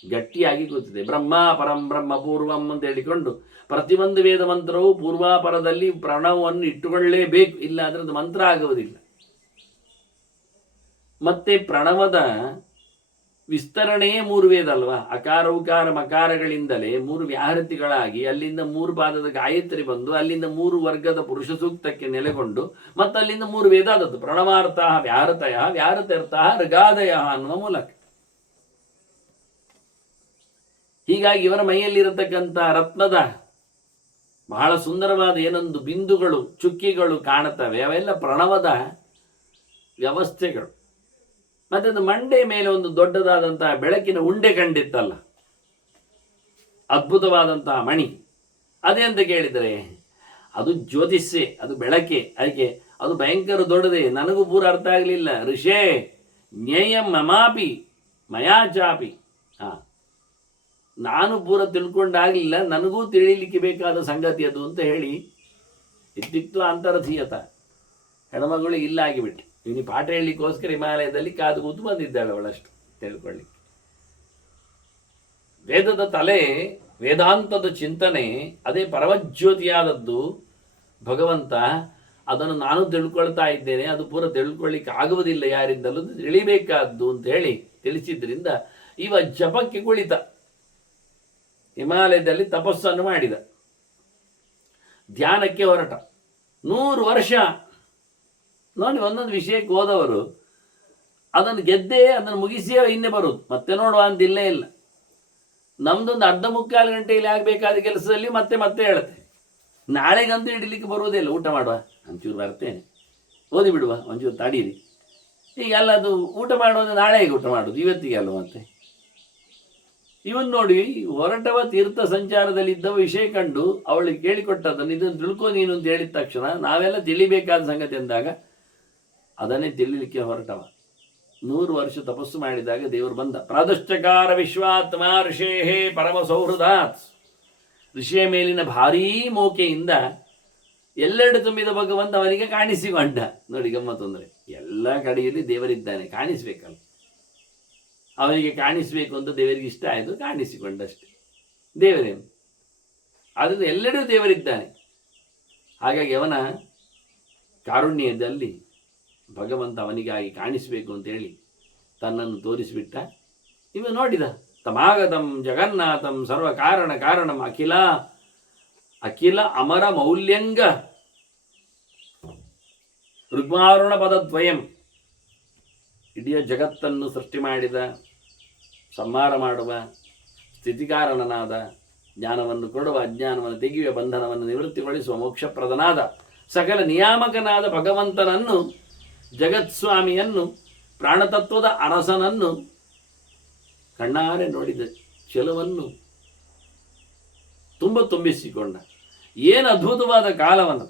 ಗಟ್ಟಿಯಾಗಿ ಕೂತಿದೆ. ಬ್ರಹ್ಮ ಪರಂ ಬ್ರಹ್ಮ ಪೂರ್ವಂ ಅಂತ ಹೇಳಿಕೊಂಡು ಪ್ರತಿಯೊಂದು ವೇದ ಮಂತ್ರವು ಪೂರ್ವಾಪರದಲ್ಲಿ ಪ್ರಣವವನ್ನು ಇಟ್ಟುಕೊಳ್ಳಲೇಬೇಕು, ಇಲ್ಲ ಅದರದ್ದು ಮಂತ್ರ ಆಗುವುದಿಲ್ಲ. ಮತ್ತೆ ಪ್ರಣವದ ವಿಸ್ತರಣೆಯೇ 3 ವೇದ ಅಲ್ವಾ. ಅಕಾರ ಉಕಾರ ಮಕಾರಗಳಿಂದಲೇ 3 ವ್ಯಾಹೃತಿಗಳಾಗಿ, ಅಲ್ಲಿಂದ 3 ಪಾದದ ಗಾಯತ್ರಿ ಬಂದು, ಅಲ್ಲಿಂದ 3 ವರ್ಗದ ಪುರುಷ ಸೂಕ್ತಕ್ಕೆ ನೆಲೆಗೊಂಡು, ಮತ್ತು ಅಲ್ಲಿಂದ 3 ವೇದ ಆದದ್ದು. ಪ್ರಣವಾರ್ಥ ವ್ಯಾಹೃತಯ, ವ್ಯಾಹೃತ್ಯರ್ಥ ಋಗಾದಯ ಅನ್ನುವ ಮೂಲಕ. ಹೀಗಾಗಿ ಇವರ ಮೈಯಲ್ಲಿರತಕ್ಕಂಥ ರತ್ನದ ಬಹಳ ಸುಂದರವಾದ ಏನೊಂದು ಬಿಂದುಗಳು ಚುಕ್ಕಿಗಳು ಕಾಣುತ್ತವೆ, ಅವೆಲ್ಲ ಪ್ರಣವದ ವ್ಯವಸ್ಥೆಗಳು. ಮತ್ತೆ ಮಂಡೆ ಮೇಲೆ ಒಂದು ದೊಡ್ಡದಾದಂತಹ ಬೆಳಕಿನ ಉಂಡೆ ಕಂಡಿತ್ತಲ್ಲ, ಅದ್ಭುತವಾದಂತಹ ಮಣಿ. ಅದೇ ಅಂತ ಕೇಳಿದರೆ ಅದು ಜ್ಯೋತಿಷ್ಯೆ, ಅದು ಬೆಳಕೆ. ಅದಕ್ಕೆ ಅದು ಭಯಂಕರ ದೊಡ್ಡದೇ. ನನಗೂ ಪೂರ ಅರ್ಥ ಆಗಲಿಲ್ಲ. ಋಷೇ ಜ್ಞೇಯಂ ಮಮಾಪಿ ಮಯಾಚಾಪಿ. ನಾನು ಪೂರ ತಿಳ್ಕೊಂಡಾಗಲಿಲ್ಲ, ನನಗೂ ತಿಳಿಲಿಕ್ಕೆ ಬೇಕಾದ ಸಂಗತಿ ಅದು ಅಂತ ಹೇಳಿ ಇತ್ತಿತ್ತು ಅಂತರಧೀಯತ. ಹೆಣ್ಮಗಳು ಇಲ್ಲ ಆಗಿಬಿಟ್ಟು ಇವನಿ ಪಾಠ ಹೇಳಲಿಕ್ಕೋಸ್ಕರ ಹಿಮಾಲಯದಲ್ಲಿ ಕಾದು ಕೂತು ಬಂದಿದ್ದಾಳೆ ಅವಳಷ್ಟು ತಿಳ್ಕೊಳ್ಳಿ. ವೇದದ ತಲೆ, ವೇದಾಂತದ ಚಿಂತನೆ, ಅದೇ ಪರಮಜ್ಯೋತಿಯಾದದ್ದು ಭಗವಂತ. ಅದನ್ನು ನಾನು ತಿಳ್ಕೊಳ್ತಾ ಇದ್ದೇನೆ, ಅದು ಪೂರ ತಿಳ್ಕೊಳ್ಳಿಕ್ಕೆ ಆಗುವುದಿಲ್ಲ ಯಾರಿಂದಲೂ, ತಿಳಿಬೇಕಾದ್ದು ಅಂತ ಹೇಳಿ ತಿಳಿಸಿದ್ರಿಂದ ಇವ ಜಪಕ್ಕೆ ಕುಳಿತ, ಹಿಮಾಲಯದಲ್ಲಿ ತಪಸ್ಸನ್ನು ಮಾಡಿದ, ಧ್ಯಾನಕ್ಕೆ ಹೊರಟ. 100 ವರ್ಷ ನೋಡಿ, ಒಂದೊಂದು ವಿಷಯಕ್ಕೆ ಹೋದವರು ಅದನ್ನು ಗೆದ್ದೇ ಅದನ್ನು ಮುಗಿಸಿಯೇ ಇನ್ನೇ ಬರುವುದು, ಮತ್ತೆ ನೋಡುವ ಅಂತಿಲ್ಲೇ ಇಲ್ಲ. ನಮ್ದೊಂದು ಅರ್ಧ ಮುಕ್ಕಾಲು ಗಂಟೆಯಲ್ಲಿ ಆಗಬೇಕಾದ ಕೆಲಸದಲ್ಲಿ ಮತ್ತೆ ಮತ್ತೆ ಹೇಳುತ್ತೆ, ನಾಳೆಗಂತೂ ಇಡಲಿಕ್ಕೆ ಬರುವುದಿಲ್ಲ, ಊಟ ಮಾಡುವ ಒಂಚೂರು ಬರ್ತೇನೆ, ಓದಿ ಬಿಡುವ ಒಂಚೂರು ತಡೀರಿ. ಈಗೆಲ್ಲ ಅದು ಊಟ ಮಾಡುವಂದ್ರೆ ನಾಳೆಗೆ ಊಟ ಮಾಡೋದು, ಇವತ್ತಿಗೆ ಅಲ್ಲ. ಮತ್ತೆ ಇವನ್ ನೋಡಿ, ಹೊರಟವ ತೀರ್ಥ ಸಂಚಾರದಲ್ಲಿದ್ದವ ವಿಷಯ ಕಂಡು ಅವಳಿಗೆ ಕೇಳಿಕೊಟ್ಟದನ್ನು ಇದನ್ನು ತಿಳ್ಕೊ ನೀನು ಅಂತ ಹೇಳಿದ ತಕ್ಷಣ ನಾವೆಲ್ಲ ತಿಳಿಬೇಕಾದ ಸಂಗತಿ ಅಂದಾಗ ಅದನ್ನೇ ತಿಳಿಲಿಕ್ಕೆ ಹೊರಟವ. 100 ವರ್ಷ ತಪಸ್ಸು ಮಾಡಿದಾಗ ದೇವರು ಬಂದ. ಪ್ರಾದುಶ್ಚಕಾರ ವಿಶ್ವಾತ್ಮ ಋಷೇಹೇ ಪರಮ ಸೌಹೃದಾತ್. ಋಷಿಯ ಮೇಲಿನ ಭಾರೀ ಮೋಕೆಯಿಂದ ಎಲ್ಲೆಡೆ ತುಂಬಿದ ಭಗವಂತ ಅವನಿಗೆ ಕಾಣಿಸಿಕೊಂಡ. ನೋಡಿ ಗಮ್ಮತ್ತು ಅಂದರೆ, ಎಲ್ಲ ಕಡೆಯಲ್ಲಿ ದೇವರಿದ್ದಾನೆ, ಕಾಣಿಸ್ಬೇಕಲ್ಲ. ಅವನಿಗೆ ಕಾಣಿಸಬೇಕು ಅಂತ ದೇವರಿಗೆ ಇಷ್ಟ ಆಯಿತು, ಕಾಣಿಸಿಕೊಂಡಷ್ಟೇ, ದೇವರೇನು. ಆದ್ದರಿಂದ ಎಲ್ಲೆಡೆಯೂ ದೇವರಿದ್ದಾನೆ. ಹಾಗಾಗಿ ಅವನ ಕಾರುಣ್ಯದಲ್ಲಿ ಭಗವಂತ ಅವನಿಗಾಗಿ ಕಾಣಿಸಬೇಕು ಅಂತೇಳಿ ತನ್ನನ್ನು ತೋರಿಸಿಬಿಟ್ಟ. ಇವ ನೋಡಿದ, ತಮಾಗತಂ ಜಗನ್ನಾಥಂ ಸರ್ವ ಕಾರಣ ಕಾರಣಂ ಅಖಿಲ ಅಖಿಲ ಅಮರ ಮೌಲ್ಯಂಗ ಋಗ್ಮಾರುಣ ಪದದ್ವಯಂ. ಇಡೀ ಜಗತ್ತನ್ನು ಸೃಷ್ಟಿ ಮಾಡಿದ, ಸಂಹಾರ ಮಾಡುವ, ಸ್ಥಿತಿಕಾರಣನಾದ, ಜ್ಞಾನವನ್ನು ಕೊಡುವ, ಅಜ್ಞಾನವನ್ನು ತೆಗೆಯುವ, ಬಂಧನವನ್ನು ನಿವೃತ್ತಿಗೊಳಿಸುವ, ಮೋಕ್ಷಪ್ರದನಾದ, ಸಕಲ ನಿಯಾಮಕನಾದ ಭಗವಂತನನ್ನು, ಜಗತ್ಸ್ವಾಮಿಯನ್ನು, ಪ್ರಾಣತತ್ವದ ಅರಸನನ್ನು ಕಣ್ಣಾರೆ ನೋಡಿದ, ಚೆಲುವನ್ನು ತುಂಬಿಸಿಕೊಂಡ. ಏನು ಅದ್ಭುತವಾದ ಕಾಲವನ್ನು.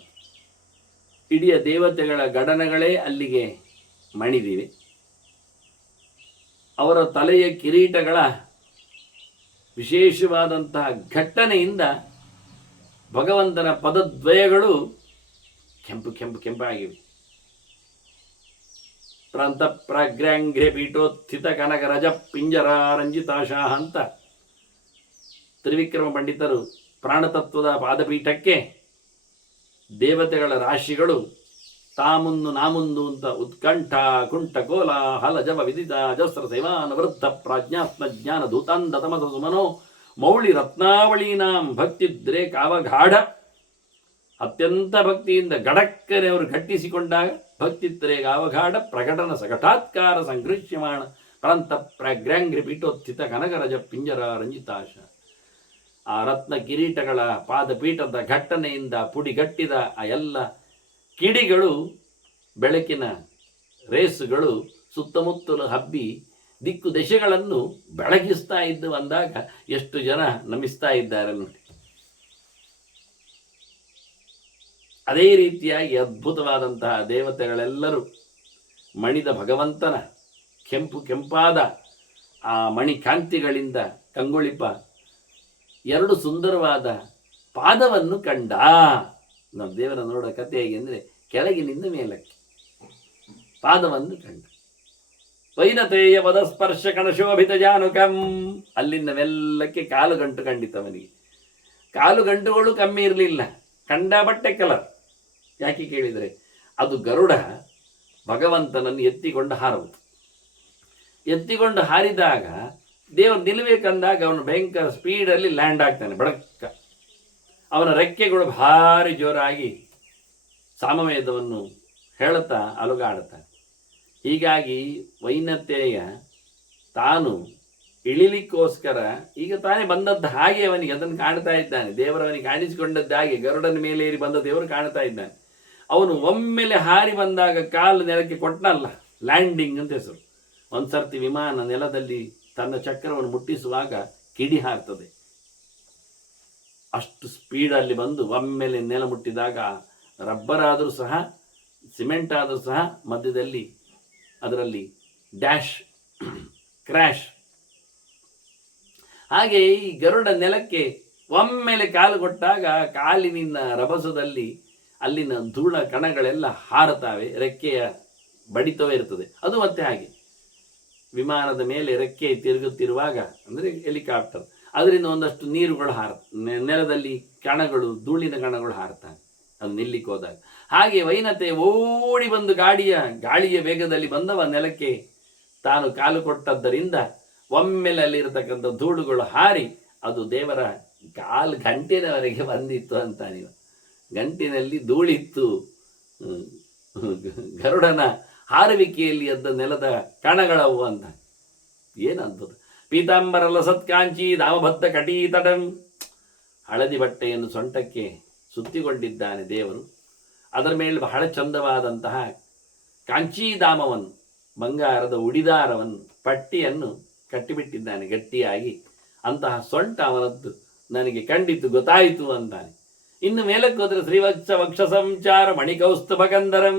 ಇಡೀ ದೇವತೆಗಳ ಗಡನಗಳೇ ಅಲ್ಲಿಗೆ ಮಣಿದಿವೆ. ಅವರ ತಲೆಯ ಕಿರೀಟಗಳ ವಿಶೇಷವಾದಂತಹ ಘಟ್ಟನೆಯಿಂದ ಭಗವಂತನ ಪದದ್ವಯಗಳು ಕೆಂಪಾಗಿವೆ. ಪ್ರಾಂತ ಪ್ರಾಗ್ರ್ಯಾಂಘ್ರೆ ಪೀಠೋತ್ಥಿತ ಕನಕ ರಜ ಪಿಂಜರ ರಂಜಿತಾಶಾಹ ಅಂತ ತ್ರಿವಿಕ್ರಮ ಪಂಡಿತರು ಪ್ರಾಣತತ್ವದ ಪಾದಪೀಠಕ್ಕೆ ದೇವತೆಗಳ ರಾಶಿಗಳು ತಾಮುಂದು ನಾಮುಂದು ಅಂತ ಉತ್ಕಂಠ ಕುಂಠ ಕೋಲ ಹಲ ಜವ ವಿದಿತ ಜಸ್ರ ಸೇವಾನ ವೃದ್ಧ ಪ್ರಾಜ್ಞಾತ್ಮ ಜ್ಞಾನ ಧೂತಾಂಧ ತಮಸ ಸುಮನೋ ಮೌಳಿ ರತ್ನಾವಳೀನಾಂ ಭಕ್ತಿದ್ರೆ ಕಾವಗಾಢ. ಅತ್ಯಂತ ಭಕ್ತಿಯಿಂದ ಗಡಕ್ಕನೆ ಅವರು ಘಟ್ಟಿಸಿಕೊಂಡಾಗ ಭಕ್ತಿದ್ರೆ ಕಾವಗಾಢ ಪ್ರಕಟನ ಸಘಟಾತ್ಕಾರ ಸಂಘೃಶ್ಯಮಾಣ ಪ್ರಾಂತ ಪ್ರಾಗ್ರ್ಯಾಂಘ್ರಿ ಪೀಠೋತ್ಥಿತ ಕನಕರಜ ಪಿಂಜರ ರಂಜಿತಾಶ. ಆ ರತ್ನ ಕಿರೀಟಗಳ ಪಾದಪೀಠದ ಘಟ್ಟನೆಯಿಂದ ಪುಡಿಗಟ್ಟಿದ ಆ ಎಲ್ಲ ಕಿಡಿಗಳು, ಬೆಳಕಿನ ರೇಸುಗಳು ಸುತ್ತಮುತ್ತಲು ಹಬ್ಬಿ ದಿಕ್ಕು ದೆಸೆಗಳನ್ನು ಬೆಳಗಿಸ್ತಾ ಇದ್ದು ಅಂದಾಗ ಎಷ್ಟು ಜನ ನಮಿಸ್ತಾ ಇದ್ದಾರೆ ನೋಡಿ. ಅದೇ ರೀತಿಯಾಗಿ ಅದ್ಭುತವಾದಂತಹ ದೇವತೆಗಳೆಲ್ಲರೂ ಮಣಿದ ಭಗವಂತನ ಕೆಂಪಾದ ಆ ಮಣಿಕಾಂತಿಗಳಿಂದ ಕಂಗೊಳಿಪ 2 ಸುಂದರವಾದ ಪಾದವನ್ನು ಕಂಡ. ನಮ್ಮ ದೇವರ ನೋಡೋ ಕಥೆ ಹೇಗೆ ಅಂದರೆ, ಕೆಳಗಿನಿಂದ ಮೇಲಕ್ಕೆ ಪಾದವನ್ನು ಕಂಡ. ವೈನತೇಯ ಪದಸ್ಪರ್ಶ ಕಣಶೋಭಿತ ಜಾನುಕಂ. ಅಲ್ಲಿಂದ ಮೆಲ್ಲಕ್ಕೆ ಕಾಲುಗಂಟು ಕಂಡಿತವನಿಗೆ. ಕಾಲುಗಂಟುಗಳು ಕಮ್ಮಿ ಇರಲಿಲ್ಲ, ಕಂಡಬಟ್ಟೆ ಕಲರ್. ಯಾಕೆ ಕೇಳಿದರೆ, ಅದು ಗರುಡ ಭಗವಂತನನ್ನು ಎತ್ತಿಕೊಂಡು ಹಾರುವುದು. ಎತ್ತಿಕೊಂಡು ಹಾರಿದಾಗ ದೇವರು ನಿಲ್ಲಬೇಕಂದಾಗ ಅವನು ಭಯಂಕರ ಸ್ಪೀಡಲ್ಲಿ ಲ್ಯಾಂಡ್ ಆಗ್ತಾನೆ ಬಡಕ್ಕ. ಅವನ ರೆಕ್ಕೆಗಳು ಭಾರಿ ಜೋರಾಗಿ ಸಾಮವೇದವನ್ನು ಹೇಳುತ್ತಾ ಅಲುಗಾಡುತ್ತಾನೆ. ಹೀಗಾಗಿ ವೈನತೆಯ ತಾನು ಇಳಿಲಿಕ್ಕೋಸ್ಕರ ಈಗ ತಾನೇ ಬಂದದ್ದು ಹಾಗೆ ಅವನಿಗೆ ಅದನ್ನು ಕಾಣ್ತಾ ಇದ್ದಾನೆ. ದೇವರವನಿಗೆ ಕಾಣಿಸಿಕೊಂಡದ್ದು ಹಾಗೆ ಗರುಡನ ಮೇಲೆ ಏರಿ ಬಂದ ದೇವರು ಕಾಣ್ತಾ ಇದ್ದಾನೆ. ಅವನು ಒಮ್ಮೆಲೆ ಹಾರಿ ಬಂದಾಗ ಕಾಲು ನೆಲಕ್ಕೆ ಕೊಟ್ಟನಲ್ಲ, ಲ್ಯಾಂಡಿಂಗ್ ಅಂತ ಹೆಸರು. ಒಂದ್ಸರ್ತಿ ವಿಮಾನ ನೆಲದಲ್ಲಿ ತನ್ನ ಚಕ್ರವನ್ನು ಮುಟ್ಟಿಸುವಾಗ ಕಿಡಿ ಹಾರ್ತದೆ. ಅಷ್ಟು ಸ್ಪೀಡಲ್ಲಿ ಬಂದು ಒಮ್ಮೆಲೆ ನೆಲ ಮುಟ್ಟಿದಾಗ ರಬ್ಬರ್ ಆದರೂ ಸಹ, ಸಿಮೆಂಟ್ ಆದರೂ ಸಹ ಮಧ್ಯದಲ್ಲಿ ಅದರಲ್ಲಿ ಡ್ಯಾಶ್, ಕ್ರ್ಯಾಶ್. ಹಾಗೆ ಈ ಗರುಡ ನೆಲಕ್ಕೆ ಒಮ್ಮೆಲೆ ಕಾಲು ಕೊಟ್ಟಾಗ ಕಾಲಿನಿಂದ ರಭಸದಲ್ಲಿ ಅಲ್ಲಿನ ಧೂಳ ಕಣಗಳೆಲ್ಲ ಹಾರುತ್ತವೆ, ರೆಕ್ಕೆಯ ಬಡಿತವೇ ಇರ್ತದೆ. ಅದು ಮತ್ತೆ ಹಾಗೆ ವಿಮಾನದ ಮೇಲೆ ರೆಕ್ಕೆ ತಿರುಗುತ್ತಿರುವಾಗ, ಅಂದರೆ ಹೆಲಿಕಾಪ್ಟರ್, ಅದರಿಂದ ಒಂದಷ್ಟು ನೀರುಗಳು ನೆಲದಲ್ಲಿ ಕಣಗಳು, ಧೂಳಿನ ಕಣಗಳು ಹಾರುತ್ತವೆ ಅದು ನಿಲ್ಲಿಕ್ಕೆ ಹೋದಾಗ. ಹಾಗೆ ವೈನತೆ ಓಡಿ ಬಂದು ಗಾಳಿಯ ವೇಗದಲ್ಲಿ ಬಂದವ ನೆಲಕ್ಕೆ ತಾನು ಕಾಲು ಕೊಟ್ಟದ್ದರಿಂದ ಒಮ್ಮೆಲೆ ಅಲ್ಲಿರತಕ್ಕಂಥ ಧೂಳುಗಳು ಹಾರಿ ಅದು ದೇವರ ಗಂಟಿನವರೆಗೆ ಬಂದಿತ್ತು ಅಂತ. ನೀವು ಗಂಟಿನಲ್ಲಿ ಧೂಳಿತ್ತು, ಗರುಡನ ಹಾರುವಿಕೆಯಲ್ಲಿ ಎದ್ದ ನೆಲದ ಕಣಗಳವು ಅಂತ. ಏನಂತದ್ದು! ಪೀತಾಂಬರ ಲಸತ್ಕಾಂಚಿ ದಾಮಬದ್ಧ ಕಟೀತಟಂ, ಹಳದಿ ಬಟ್ಟೆಯನ್ನು ಸೊಂಟಕ್ಕೆ ಸುತ್ತಿಕೊಂಡಿದ್ದಾನೆ ದೇವರು. ಅದರ ಮೇಲೆ ಬಹಳ ಚಂದವಾದಂತಹ ಕಾಂಚೀಧಾಮವನ್ನು, ಬಂಗಾರದ ಉಡಿದಾರವನ್ನು, ಪಟ್ಟಿಯನ್ನು ಕಟ್ಟಿಬಿಟ್ಟಿದ್ದಾನೆ ಗಟ್ಟಿಯಾಗಿ. ಅಂತಹ ಸೊಂಟ ಅವನದ್ದು ನನಗೆ ಕಂಡಿತು, ಗೊತ್ತಾಯಿತು ಅಂತಾನೆ. ಇನ್ನು ಮೇಲಕ್ಕೆ ಹೋದರೆ ಶ್ರೀವತ್ಸ ವಕ್ಷ ಸಂಚಾರ ಮಣಿಕೌಸ್ತುಭ ಕಂದರಂ,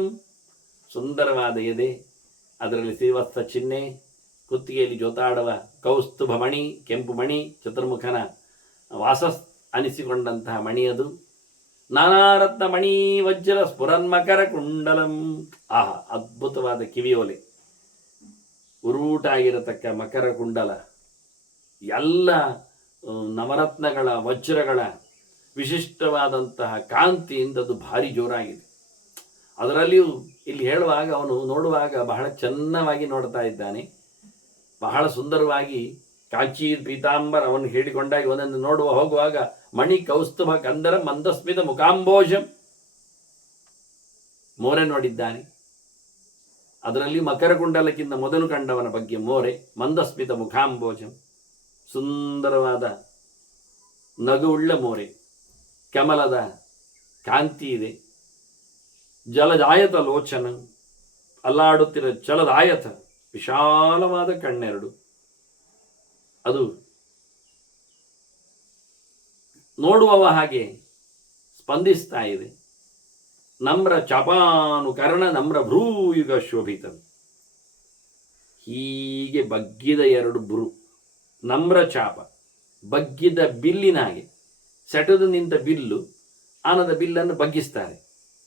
ಸುಂದರವಾದ ಎದೆ, ಅದರಲ್ಲಿ ಶ್ರೀವತ್ಸ ಚಿಹ್ನೆ, ಕುತ್ತಿಗೆಯಲ್ಲಿ ಜೋತಾಡುವ ಕೌಸ್ತುಭ ಮಣಿ, ಕೆಂಪು ಮಣಿ, ಚತುರ್ಮುಖನ ವಾಸ ಅನಿಸಿಕೊಂಡಂತಹ ಮಣಿಯದು. ನಾನಾರತ್ನ ಮಣಿ ವಜ್ರ ಸ್ಫುರನ್ಮಕರ ಕುಂಡಲಂ, ಆಹಾ, ಅದ್ಭುತವಾದ ಕಿವಿಯೋಲೆ, ಉರುಟಾಗಿರತಕ್ಕ ಮಕರ ಕುಂಡಲ, ಎಲ್ಲ ನವರತ್ನಗಳ ವಜ್ರಗಳ ವಿಶಿಷ್ಟವಾದಂತಹ ಕಾಂತಿಯಿಂದ ಅದು ಭಾರಿ ಜೋರಾಗಿದೆ. ಅದರಲ್ಲಿಯೂ ಇಲ್ಲಿ ಹೇಳುವಾಗ ಅವನು ನೋಡುವಾಗ ಬಹಳ ಚೆನ್ನಾಗಿ ನೋಡ್ತಾ ಇದ್ದಾನೆ, ಬಹಳ ಸುಂದರವಾಗಿ. ಕಾಂಚಿ ಪೀತಾಂಬರ ಅವನು ಹೇಳಿಕೊಂಡಾಗ ಒಂದೊಂದು ನೋಡುವ ಹೋಗುವಾಗ ಮಣಿ ಕೌಸ್ತುಭ ಕಂದರ ಮಂದಸ್ಮಿತ ಮುಖಾಂಬೋಜಂ, ಮೋರೆ ನೋಡಿದ್ದಾನೆ. ಅದರಲ್ಲಿ ಮಕರ ಕುಂಡಲಕ್ಕಿಂತ ಮೊದಲು ಕಂಡವನ ಬಗ್ಗೆ ಮೋರೆ, ಮಂದಸ್ಮಿತ ಮುಖಾಂಬೋಜಂ, ಸುಂದರವಾದ ನಗುವುಳ್ಳ ಮೋರೆ, ಕಮಲದ ಕಾಂತಿ ಇದೆ. ಜಲದಾಯತ ಲೋಚನ, ಅಲ್ಲಾಡುತ್ತಿರೋ ಜಲದಾಯತ, ವಿಶಾಲವಾದ ಕಣ್ಣೆರಡು, ಅದು ನೋಡುವವ ಹಾಗೆ ಸ್ಪಂದಿಸ್ತಾ ಇದೆ. ನಮ್ರ ಚಾಪಾನು ಕರ್ಣ ನಮ್ರ ಭ್ರೂಯುಗ ಶೋಭಿತ, ಹೀಗೆ ಬಗ್ಗಿದ ಎರಡು ಭ್ರೂ, ನಮ್ರ ಚಾಪ, ಬಗ್ಗಿದ ಬಿಲ್ಲಿನ ಹಾಗೆ. ಸೆಟದು ನಿಂತ ಬಿಲ್ಲು, ಆನದ ಬಿಲ್ಲನ್ನು ಬಗ್ಗಿಸ್ತಾರೆ,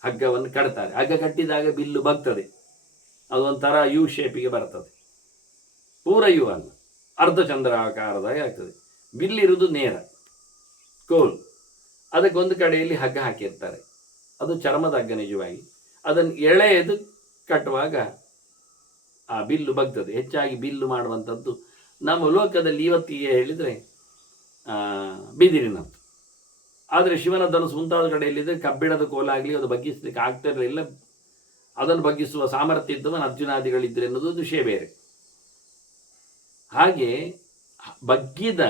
ಹಗ್ಗವನ್ನು ಕಟ್ತಾರೆ. ಹಗ್ಗ ಕಟ್ಟಿದಾಗ ಬಿಲ್ಲು ಬಗ್ತದೆ, ಅದೊಂಥರ ಯು ಶೇಪಿಗೆ ಬರ್ತದೆ. ಪೂರ ಯು ಅಲ್ಲ, ಅರ್ಧ ಚಂದ್ರಾಕಾರದಾಗಿ ಆಗ್ತದೆ. ಬಿಲ್ಲಿರುವುದು ನೇರ ಕೋಲ್, ಅದಕ್ಕೆ ಒಂದು ಕಡೆಯಲ್ಲಿ ಹಗ್ಗ ಹಾಕಿರ್ತಾರೆ, ಅದು ಚರ್ಮದ ಹಗ್ಗ ನಿಜವಾಗಿ. ಅದನ್ನು ಎಳೆಯದು ಕಟ್ಟುವಾಗ ಆ ಬಿಲ್ಲು ಬಗ್ತದೆ. ಹೆಚ್ಚಾಗಿ ಬಿಲ್ಲು ಮಾಡುವಂಥದ್ದು ನಮ್ಮ ಲೋಕದಲ್ಲಿ ಇವತ್ತಿಗೆ ಹೇಳಿದರೆ ಬಿದಿರಿನದ್ದು. ಆದರೆ ಶಿವನ ಧನುಸು ಮುಂತಾದ ಕಡೆಯಲ್ಲಿದ್ದರೆ ಕಬ್ಬಿಣದ ಕೋಲಾಗಲಿ ಅದು ಬಗ್ಗಿಸಲಿಕ್ಕೆ ಆಗ್ತಿರಲಿಲ್ಲ. ಅದನ್ನು ಬಗ್ಗಿಸುವ ಸಾಮರ್ಥ್ಯ ಇದ್ದವನು ಅರ್ಜುನಾದಿಗಳಿದ್ದರೆ ಅನ್ನೋದು ವಿಷಯ ಬೇರೆ. ಹಾಗೆ ಬಗ್ಗಿದ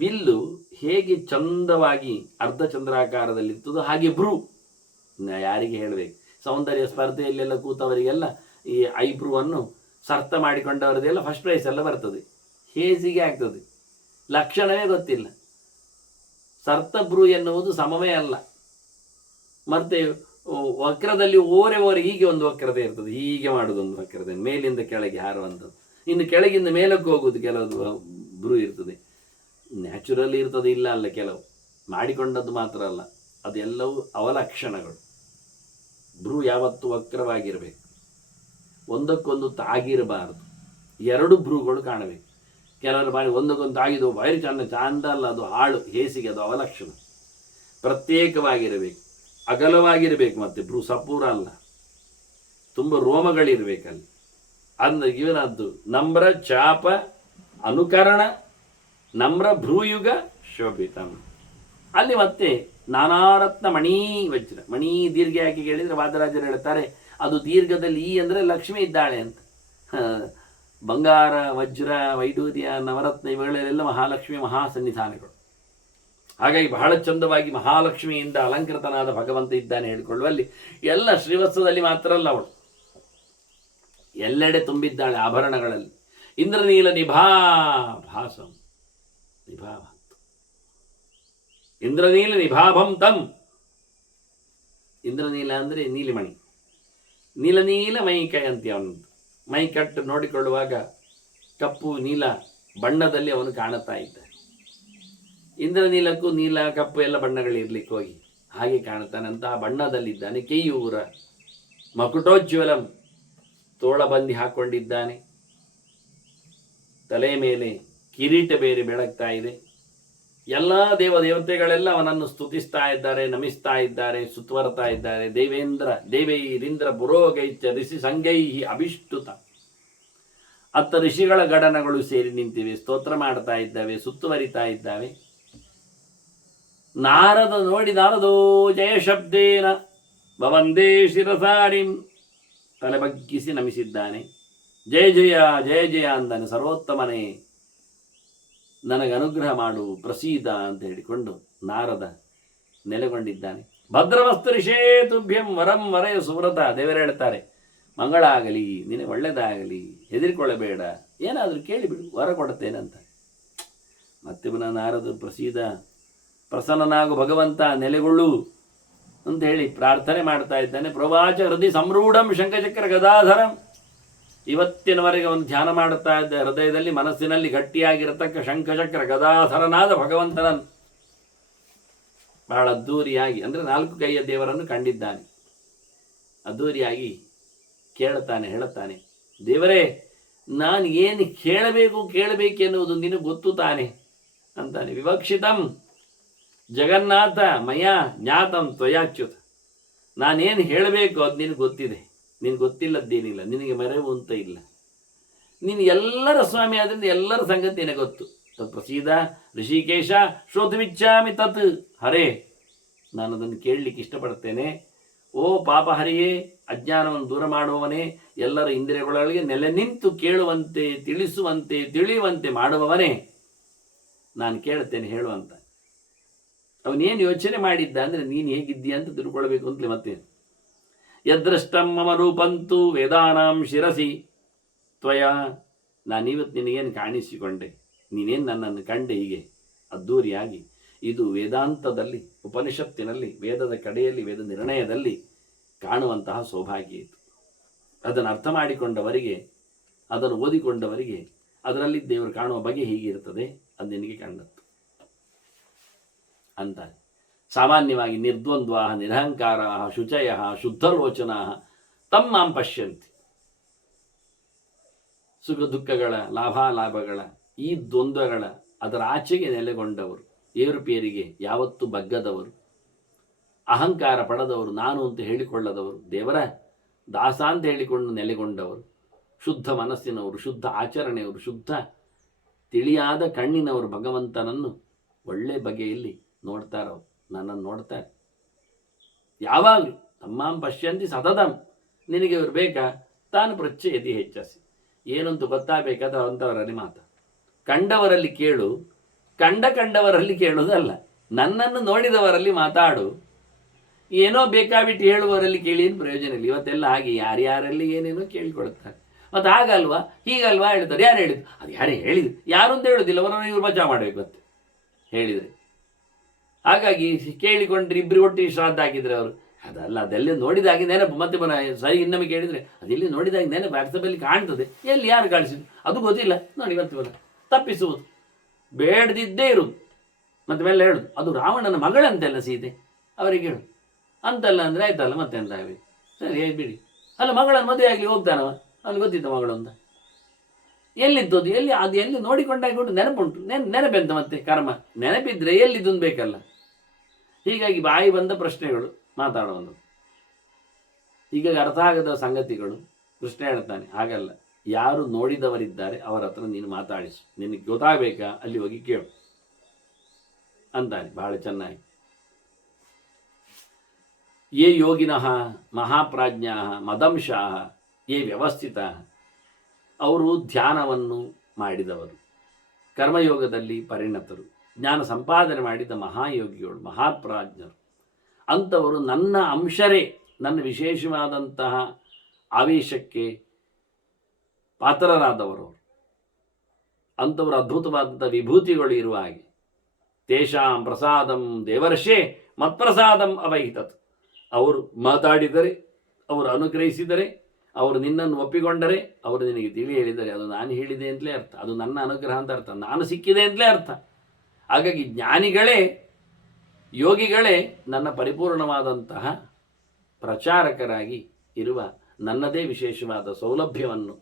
ಬಿಲ್ಲು ಹೇಗೆ ಚಂದವಾಗಿ ಅರ್ಧ ಚಂದ್ರಾಕಾರದಲ್ಲಿರ್ತದೋ ಹಾಗೆ ಭ್ರೂ, ಯಾರಿಗೆ ಹೇಳಬೇಕು, ಸೌಂದರ್ಯ ಸ್ಪರ್ಧೆಯಲ್ಲೆಲ್ಲ ಕೂತವರಿಗೆಲ್ಲ ಈ ಐಬ್ರೂವನ್ನು ಸರ್ತ ಮಾಡಿಕೊಂಡವರದೆಲ್ಲ ಫಸ್ಟ್ ಪ್ರೈಸ್ ಎಲ್ಲ ಬರ್ತದೆ. ಹೇಸಿಗೆ ಆಗ್ತದೆ, ಲಕ್ಷಣವೇ ಗೊತ್ತಿಲ್ಲ. ಸರ್ತಭ್ರೂ ಎನ್ನುವುದು ಸಮವೇ ಅಲ್ಲ. ಮತ್ತೆ ವಕ್ರದಲ್ಲಿ ಓರೆ ಹೀಗೆ ಒಂದು ವಕ್ರತೆ ಇರ್ತದೆ, ಹೀಗೆ ಮಾಡೋದೊಂದು ವಕ್ರತೆ, ಮೇಲಿಂದ ಕೆಳಗೆ ಹಾರುವಂಥದ್ದು. ಇನ್ನು ಕೆಳಗಿಂದ ಮೇಲಕ್ಕೆ ಹೋಗುವುದು ಕೆಲವು ಭ್ರೂ ಇರ್ತದೆ. ನ್ಯಾಚುರಲಿ ಇರ್ತದೆ, ಇಲ್ಲ ಅಲ್ಲ, ಕೆಲವು ಮಾಡಿಕೊಂಡದ್ದು ಮಾತ್ರ ಅಲ್ಲ, ಅದೆಲ್ಲವೂ ಅವಲಕ್ಷಣಗಳು. ಭ್ರೂ ಯಾವತ್ತೂ ವಕ್ರವಾಗಿರಬೇಕು, ಒಂದಕ್ಕೊಂದು ತಾಗಿರಬಾರದು. ಎರಡು ಭ್ರೂಗಳು ಕಾಣಬೇಕು. ಕೆಲವರು ಮಾಡಿ ಒಂದಕ್ಕೊಂದು ತಾಗಿದು ವೈರು ಚಂದ ಅಲ್ಲ, ಅದು ಹಾಳು, ಹೇಸಿಗೆ, ಅದು ಅವಲಕ್ಷಣ. ಪ್ರತ್ಯೇಕವಾಗಿರಬೇಕು, ಅಗಲವಾಗಿರಬೇಕು. ಮತ್ತು ಭ್ರೂ ಸಪೂರ ಅಲ್ಲ, ತುಂಬ ರೋಮಗಳಿರಬೇಕಲ್ಲಿ. ಅಂದ್ರೆ ಇವನದ್ದು ನಮ್ರ ಚಾಪ ಅನುಕರಣ ನಮ್ರ ಭ್ರೂಯುಗ ಶೋಭಿತಂ. ಅಲ್ಲಿ ಮತ್ತೆ ನಾನಾರತ್ನ ಮಣಿ ವಜ್ರ, ಮಣಿ ದೀರ್ಘ ಯಾಕೆ ಹೇಳಿದರೆ ವಾದರಾಜರು ಹೇಳ್ತಾರೆ ಅದು ದೀರ್ಘದಲ್ಲಿ ಈ ಅಂದರೆ ಲಕ್ಷ್ಮಿ ಇದ್ದಾಳೆ ಅಂತ. ಬಂಗಾರ, ವಜ್ರ, ವೈಡೂರ್ಯ, ನವರತ್ನ ಇವುಗಳೆಲ್ಲ ಮಹಾಲಕ್ಷ್ಮಿ ಮಹಾಸನ್ನಿಧಾನಗಳು. ಹಾಗಾಗಿ ಬಹಳ ಚಂದವಾಗಿ ಮಹಾಲಕ್ಷ್ಮಿಯಿಂದ ಅಲಂಕೃತನಾದ ಭಗವಂತ ಇದ್ದಾನೆ ಹೇಳಿಕೊಳ್ಳುವಲ್ಲಿ ಎಲ್ಲ ಶ್ರೀವತ್ಸದಲ್ಲಿ ಮಾತ್ರ ಅಲ್ಲ, ಅವಳು ಎಲ್ಲೆಡೆ ತುಂಬಿದ್ದಾಳೆ ಆಭರಣಗಳಲ್ಲಿ. ಇಂದ್ರನೀಲ ನಿಭಾಭಾಸಂ ನಿಭಾಭ ಇಂದ್ರನೀಲ ನಿಭಾಭಂ ತಂ. ಇಂದ್ರನೀಲ ಅಂದರೆ ನೀಲಿಮಣಿ, ನೀಲ ಮೈಕೈ ಅಂತ ಅವನದ್ದು. ಮೈ ಕಟ್ಟು ನೋಡಿಕೊಳ್ಳುವಾಗ ಕಪ್ಪು ನೀಲ ಬಣ್ಣದಲ್ಲಿ ಅವನು ಕಾಣುತ್ತಾ ಇದ್ದ. ಇಂದ್ರನೀಲಕ್ಕೂ ನೀಲ ಕಪ್ಪು ಎಲ್ಲ ಬಣ್ಣಗಳಿರ್ಲಿಕ್ಕೆ ಹೋಗಿ ಹಾಗೆ ಕಾಣುತ್ತಾನಂತ ಆ ಬಣ್ಣದಲ್ಲಿದ್ದಾನೆ. ಕೆಯ್ಯೂರ ಮಕುಟೋಜ್ವಲಂ, ತೋಳಬಂದಿ ಹಾಕ್ಕೊಂಡಿದ್ದಾನೆ. ತಲೆ ಮೇಲೆ ಕಿರೀಟ ಬೇರೆ ಬೆಳಗ್ತಾ ಇದೆ. ಎಲ್ಲ ದೇವತೆಗಳೆಲ್ಲ ಅವನನ್ನು ಸ್ತುತಿಸ್ತಾ ಇದ್ದಾರೆ, ನಮಿಸ್ತಾ ಇದ್ದಾರೆ, ಸುತ್ತುವರ್ತಾ ಇದ್ದಾರೆ. ದೇವೈರಿಂದ್ರ ಪುರೋಗೈತ್ಯ ಋಷಿ ಸಂಗೈಹಿ ಅಭಿಷ್ಟುತ. ಅತ್ತ ಋಷಿಗಳ ಗಡನಗಳು ಸೇರಿ ನಿಂತಿವೆ, ಸ್ತೋತ್ರ ಮಾಡ್ತಾ ಇದ್ದಾವೆ, ಸುತ್ತುವರಿತಾ ಇದ್ದಾವೆ. ನಾರದೋ ಜಯ ಶಬ್ದೇನ ಭವಂದೇ ಶಿರಸಾರಿಂ, ತಲೆ ಬಗ್ಗಿಸಿ ನಮಿಸಿದ್ದಾನೆ. ಜಯ ಜಯ ಜಯ ಜಯ ಅಂದಾನೆ. ಸರ್ವೋತ್ತಮನೇ ನನಗೆ ಅನುಗ್ರಹ ಮಾಡು, ಪ್ರಸೀದ ಅಂತ ಹೇಳಿಕೊಂಡು ನಾರದ ನೆಲೆಗೊಂಡಿದ್ದಾನೆ. ಭದ್ರವಸ್ತು ಋಷೇ ತುಭ್ಯಂ ವರಂ ವರಯ ಸುವ್ರತ. ದೇವರು ಹೇಳ್ತಾರೆ, ಮಂಗಳ ಆಗಲಿ, ನಿನಗೆ ಒಳ್ಳೆಯದಾಗಲಿ, ಹೆದರಿಕೊಳ್ಳಬೇಡ, ಏನಾದರೂ ಕೇಳಿಬಿಡು, ವರ ಕೊಡುತ್ತೇನಂತ. ಮತ್ತೆ ಪುನಃ ನಾರದ ಪ್ರಸೀದ, ಪ್ರಸನ್ನನಾಗು ಭಗವಂತ, ನೆಲೆಗೊಳ್ಳು ಅಂತ ಹೇಳಿ ಪ್ರಾರ್ಥನೆ ಮಾಡ್ತಾ ಇದ್ದಾನೆ. ಪ್ರವಾಚ ಹೃದಯ ಸಂರೂಢಂ ಶಂಖಚಕ್ರ ಗದಾಧರಂ. ಇವತ್ತಿನವರೆಗೆ ಅವನು ಧ್ಯಾನ ಮಾಡುತ್ತಾ ಇದ್ದ ಹೃದಯದಲ್ಲಿ ಮನಸ್ಸಿನಲ್ಲಿ ಗಟ್ಟಿಯಾಗಿರತಕ್ಕ ಶಂಖಚಕ್ರ ಗದಾಧರನಾದ ಭಗವಂತನನ್ನು ಬಹಳ ಅದ್ದೂರಿಯಾಗಿ, ಅಂದರೆ 4 ಕೈಯ ದೇವರನ್ನು ಕಂಡಿದ್ದಾನೆ. ಅದ್ದೂರಿಯಾಗಿ ಕೇಳುತ್ತಾನೆ, ಹೇಳುತ್ತಾನೆ, ದೇವರೇ ನಾನು ಏನು ಕೇಳಬೇಕೆನ್ನುವುದು ನಿನಗೆ ಗೊತ್ತು ತಾನೆ ಅಂತಾನೆ. ವಿವಕ್ಷಿತಂ ಜಗನ್ನಾಥ ಮಯ ಜ್ಞಾತಂ ತ್ವಯಾಚ್ಯುತ. ನಾನೇನು ಹೇಳಬೇಕು ಅದು ನಿನಗೆ ಗೊತ್ತಿದೆ, ನಿನಗೆ ಗೊತ್ತಿಲ್ಲದ್ದೇನಿಲ್ಲ, ನಿನಗೆ ಮರೆವು ಅಂತ ಇಲ್ಲ. ನೀನು ಎಲ್ಲರ ಸ್ವಾಮಿ ಆದ್ದರಿಂದ ಎಲ್ಲರ ಸಂಗತಿ ನಿನಗೆ ಗೊತ್ತು. ತತ್ ಪ್ರಸೀದ ಋಷಿಕೇಶ ಶ್ರೋತುಮಿಚ್ಛಾಮಿ ತತ್. ಹರೇ, ನಾನು ಅದನ್ನು ಕೇಳಲಿಕ್ಕೆ ಇಷ್ಟಪಡ್ತೇನೆ. ಓ ಪಾಪ ಹರಿಯೇ, ಅಜ್ಞಾನವನ್ನು ದೂರ ಮಾಡುವವನೇ, ಎಲ್ಲರ ಇಂದ್ರಿಯಗಳೊಳಗೆ ನೆಲೆ ನಿಂತು ಕೇಳುವಂತೆ, ತಿಳಿಸುವಂತೆ, ತಿಳಿಯುವಂತೆ ಮಾಡುವವನೇ, ನಾನು ಕೇಳ್ತೇನೆ ಹೇಳುವಂತ. ಅವನೇನು ಯೋಚನೆ ಮಾಡಿದ್ದ ಅಂದರೆ ನೀನು ಹೇಗಿದ್ದೀಯ ಅಂತ ತಿಳ್ಕೊಳ್ಬೇಕು ಅಂತಲೇ. ಮತ್ತೆ ಯದೃಷ್ಟಂ ಮಮ ರೂಪಂತು ವೇದಾನಾಂ ಶಿರಸಿ ತ್ವಯ. ನಾನಿವತ್ತು ನಿನಗೇನು ಕಾಣಿಸಿಕೊಂಡೆ, ನೀನೇನು ನನ್ನನ್ನು ಕಂಡೆ ಹೀಗೆ ಅದ್ದೂರಿಯಾಗಿ. ಇದು ವೇದಾಂತದಲ್ಲಿ, ಉಪನಿಷತ್ತಿನಲ್ಲಿ, ವೇದದ ಕಡೆಯಲ್ಲಿ, ವೇದ ನಿರ್ಣಯದಲ್ಲಿ ಕಾಣುವಂತಹ ಸೌಭಾಗ್ಯ ಇತ್ತು. ಅದನ್ನು ಅರ್ಥ ಮಾಡಿಕೊಂಡವರಿಗೆ, ಅದನ್ನು ಓದಿಕೊಂಡವರಿಗೆ ಅದರಲ್ಲಿ ದೇವರು ಕಾಣುವ ಬಗೆ ಹೀಗಿರ್ತದೆ, ಅದು ನಿನಗೆ ಕಂಡದ್ದು ಅಂತ. ಸಾಮಾನ್ಯವಾಗಿ ನಿರ್ದ್ವಂದ್ವಾ ನಿರಹಂಕಾರ ಶುಚಯ ಶುದ್ಧಲೋಚನಾ ತಮ್ಮಾಂ ಪಶ್ಯಂತಿ. ಸುಖ ದುಃಖಗಳ, ಲಾಭಾಲಾಭಗಳ ಈ ದ್ವಂದ್ವಗಳ ಅದರ ಆಚೆಗೆ ನೆಲೆಗೊಂಡವರು, ಏರುಪೇರಿಗೆ ಯಾವತ್ತೂ ಬಗ್ಗದವರು, ಅಹಂಕಾರ ಪಡೆದವರು, ನಾನು ಅಂತ ಹೇಳಿಕೊಳ್ಳದವರು, ದೇವರ ದಾಸ ಅಂತ ಹೇಳಿಕೊಂಡು ನೆಲೆಗೊಂಡವರು, ಶುದ್ಧ ಮನಸ್ಸಿನವರು, ಶುದ್ಧ ಆಚರಣೆಯವರು, ಶುದ್ಧ ತಿಳಿಯಾದ ಕಣ್ಣಿನವರು, ಭಗವಂತನನ್ನು ಒಳ್ಳೆ ಬಗೆಯಲ್ಲಿ ನೋಡ್ತಾರವರು, ನನ್ನನ್ನು ನೋಡ್ತಾರೆ ಯಾವಾಗಲೂ. ತಮ್ಮಾಂ ಪಶ್ಯಂತಿ ಸತತಂ. ನಿನಗೆ ಇವರು ಬೇಕಾ? ತಾನು ಪ್ರಚ್ಛೇದಿ ಹೆಚ್ಚಿಸಿ. ಏನಂತೂ ಗೊತ್ತಾಗಬೇಕಾದ್ರೆ ಅಂಥವರಲ್ಲಿ ಮಾತು. ಕಂಡವರಲ್ಲಿ ಕೇಳು, ಕಂಡವರಲ್ಲಿ ಕೇಳುವುದಲ್ಲ. ನನ್ನನ್ನು ನೋಡಿದವರಲ್ಲಿ ಮಾತಾಡು. ಏನೋ ಬೇಕಾಬಿಟ್ಟು ಹೇಳುವವರಲ್ಲಿ ಕೇಳಿ ಏನು ಪ್ರಯೋಜನ ಇಲ್ಲ. ಇವತ್ತೆಲ್ಲ ಹಾಗೆ ಯಾರ್ಯಾರಲ್ಲಿ ಏನೇನೋ ಕೇಳಿಕೊಳ್ತಾರೆ. ಮತ್ತು ಹಾಗಲ್ವಾ ಹೀಗಲ್ವಾ ಹೇಳ್ತಾರೆ. ಯಾರು ಹೇಳಿದ್ರು? ಅದು ಯಾರೇ ಹೇಳಿದ್ರು, ಯಾರು ಅಂತ ಹೇಳೋದಿಲ್ಲ, ಅವರನ್ನು ಇವ್ರು ಮಜಾ ಮಾಡಬೇಕು ಮತ್ತೆ ಹೇಳಿದರೆ. ಹಾಗಾಗಿ ಕೇಳಿಕೊಂಡ್ರೆ ಇಬ್ಬರು ಒಟ್ಟಿಗೆ ಶ್ರಾದ್ದ ಹಾಕಿದ್ರೆ ಅವರು, ಅದಲ್ಲ, ಅದೆಲ್ಲ ನೋಡಿದಾಗಿ ನೆನಪು. ಮತ್ತೆ ಸರಿ ಇನ್ನೊಮ್ಮೆ ಕೇಳಿದರೆ ಅದೆಲ್ಲಿ ನೋಡಿದಾಗಿ ನೆನಪು ವಾಟ್ಸಪ್ಪಲ್ಲಿ ಕಾಣ್ತದೆ, ಎಲ್ಲಿ ಯಾರು ಕಾಣಿಸಿದ್ರು ಅದು ಗೊತ್ತಿಲ್ಲ ನೋಡಿ. ಮತ್ತೆ ತಪ್ಪಿಸುವುದು, ಬೇಡದಿದ್ದೇ ಇರುವುದು. ಮತ್ತೆ ಮೇಲೆ ಹೇಳುದು ಅದು ರಾವಣನ ಮಗಳಂತೆಲ್ಲ ಸೀತೆ, ಅವರಿಗೆ ಹೇಳು ಅಂತಲ್ಲ ಅಂದರೆ ಆಯ್ತಲ್ಲ, ಮತ್ತೆ ಅಂತ ಆಗಬೇಕು. ಸರಿ ಬಿಡಿ. ಅಲ್ಲ, ಮಗಳನ್ನು ಮದುವೆ ಆಗಲಿ ಹೋಗ್ತಾನವ, ಅಲ್ಲಿ ಗೊತ್ತಿತ್ತು ಮಗಳು ಅಂತ. ಎಲ್ಲಿದ್ದದು, ಎಲ್ಲಿ ನೋಡಿಕೊಂಡಾಗಿಟ್ಟು ನೆನಪುಂಟು. ನೆನಪೆಂತ ಮತ್ತೆ ಕರ್ಮ, ನೆನಪಿದ್ರೆ ಎಲ್ಲಿದ್ದು ಬೇಕಲ್ಲ. ಹೀಗಾಗಿ ಬಾಯಿ ಬಂದ ಪ್ರಶ್ನೆಗಳು ಮಾತಾಡುವುದು, ಹೀಗಾಗಿ ಅರ್ಥ ಆಗದ ಸಂಗತಿಗಳು. ಕೃಷ್ಣ ಹೇಳ್ತಾನೆ ಹಾಗಲ್ಲ, ಯಾರು ನೋಡಿದವರಿದ್ದಾರೆ ಅವರ ಹತ್ರ ನೀನು ಮಾತಾಡಿಸು, ನಿನಗೆ ಗೊತ್ತಾಗಬೇಕಾ ಅಲ್ಲಿ ಹೋಗಿ ಕೇಳು ಅಂತಾನೆ ಬಹಳ ಚೆನ್ನಾಗಿ. ಯೇ ಯೋಗಿನಃ ಮಹಾಪ್ರಾಜ್ಞಾ ಮದಂಶಾ ಯೇ ವ್ಯವಸ್ಥಿತ ಅವರು ಧ್ಯಾನವನ್ನು ಮಾಡಿದವರು, ಕರ್ಮಯೋಗದಲ್ಲಿ ಪರಿಣತರು, ಜ್ಞಾನ ಸಂಪಾದನೆ ಮಾಡಿದ ಮಹಾಯೋಗಿಗಳು, ಮಹಾಪ್ರಾಜ್ಞರು. ಅಂಥವರು ನನ್ನ ಅಂಶರೇ, ನನ್ನ ವಿಶೇಷವಾದಂತಹ ಆವೇಶಕ್ಕೆ ಪಾತ್ರರಾದವರು. ಅಂಥವರು ಅದ್ಭುತವಾದಂಥ ವಿಭೂತಿಗಳು ಇರುವ ಹಾಗೆ. ತೇಷಾಂ ಪ್ರಸಾದಂ ದೇವರ್ಷೇ ಮತ್ಪ್ರಸಾದಂ ಅವಹಿತತ್. ಅವರು ಮಾತಾಡಿದರೆ, ಅವರು ಅನುಗ್ರಹಿಸಿದರೆ, ಅವರು ನಿನ್ನನ್ನು ಒಪ್ಪಿಕೊಂಡರೆ, ಅವರು ನಿನಗೆ ತಿಳಿ ಹೇಳಿದರೆ ಅದು ನಾನು ಹೇಳಿದೆ ಅಂತಲೇ ಅರ್ಥ, ಅದು ನನ್ನ ಅನುಗ್ರಹ ಅಂತ ಅರ್ಥ, ನಾನು ಸಿಕ್ಕಿದೆ ಅಂತಲೇ ಅರ್ಥ. ಹಾಗಾಗಿ ಜ್ಞಾನಿಗಳೇ, ಯೋಗಿಗಳೇ ನನ್ನ ಪರಿಪೂರ್ಣವಾದಂತಹ ಪ್ರಚಾರಕರಾಗಿ ಇರುವ, ನನ್ನದೇ ವಿಶೇಷವಾದ ಸೌಲಭ್ಯವನ್ನು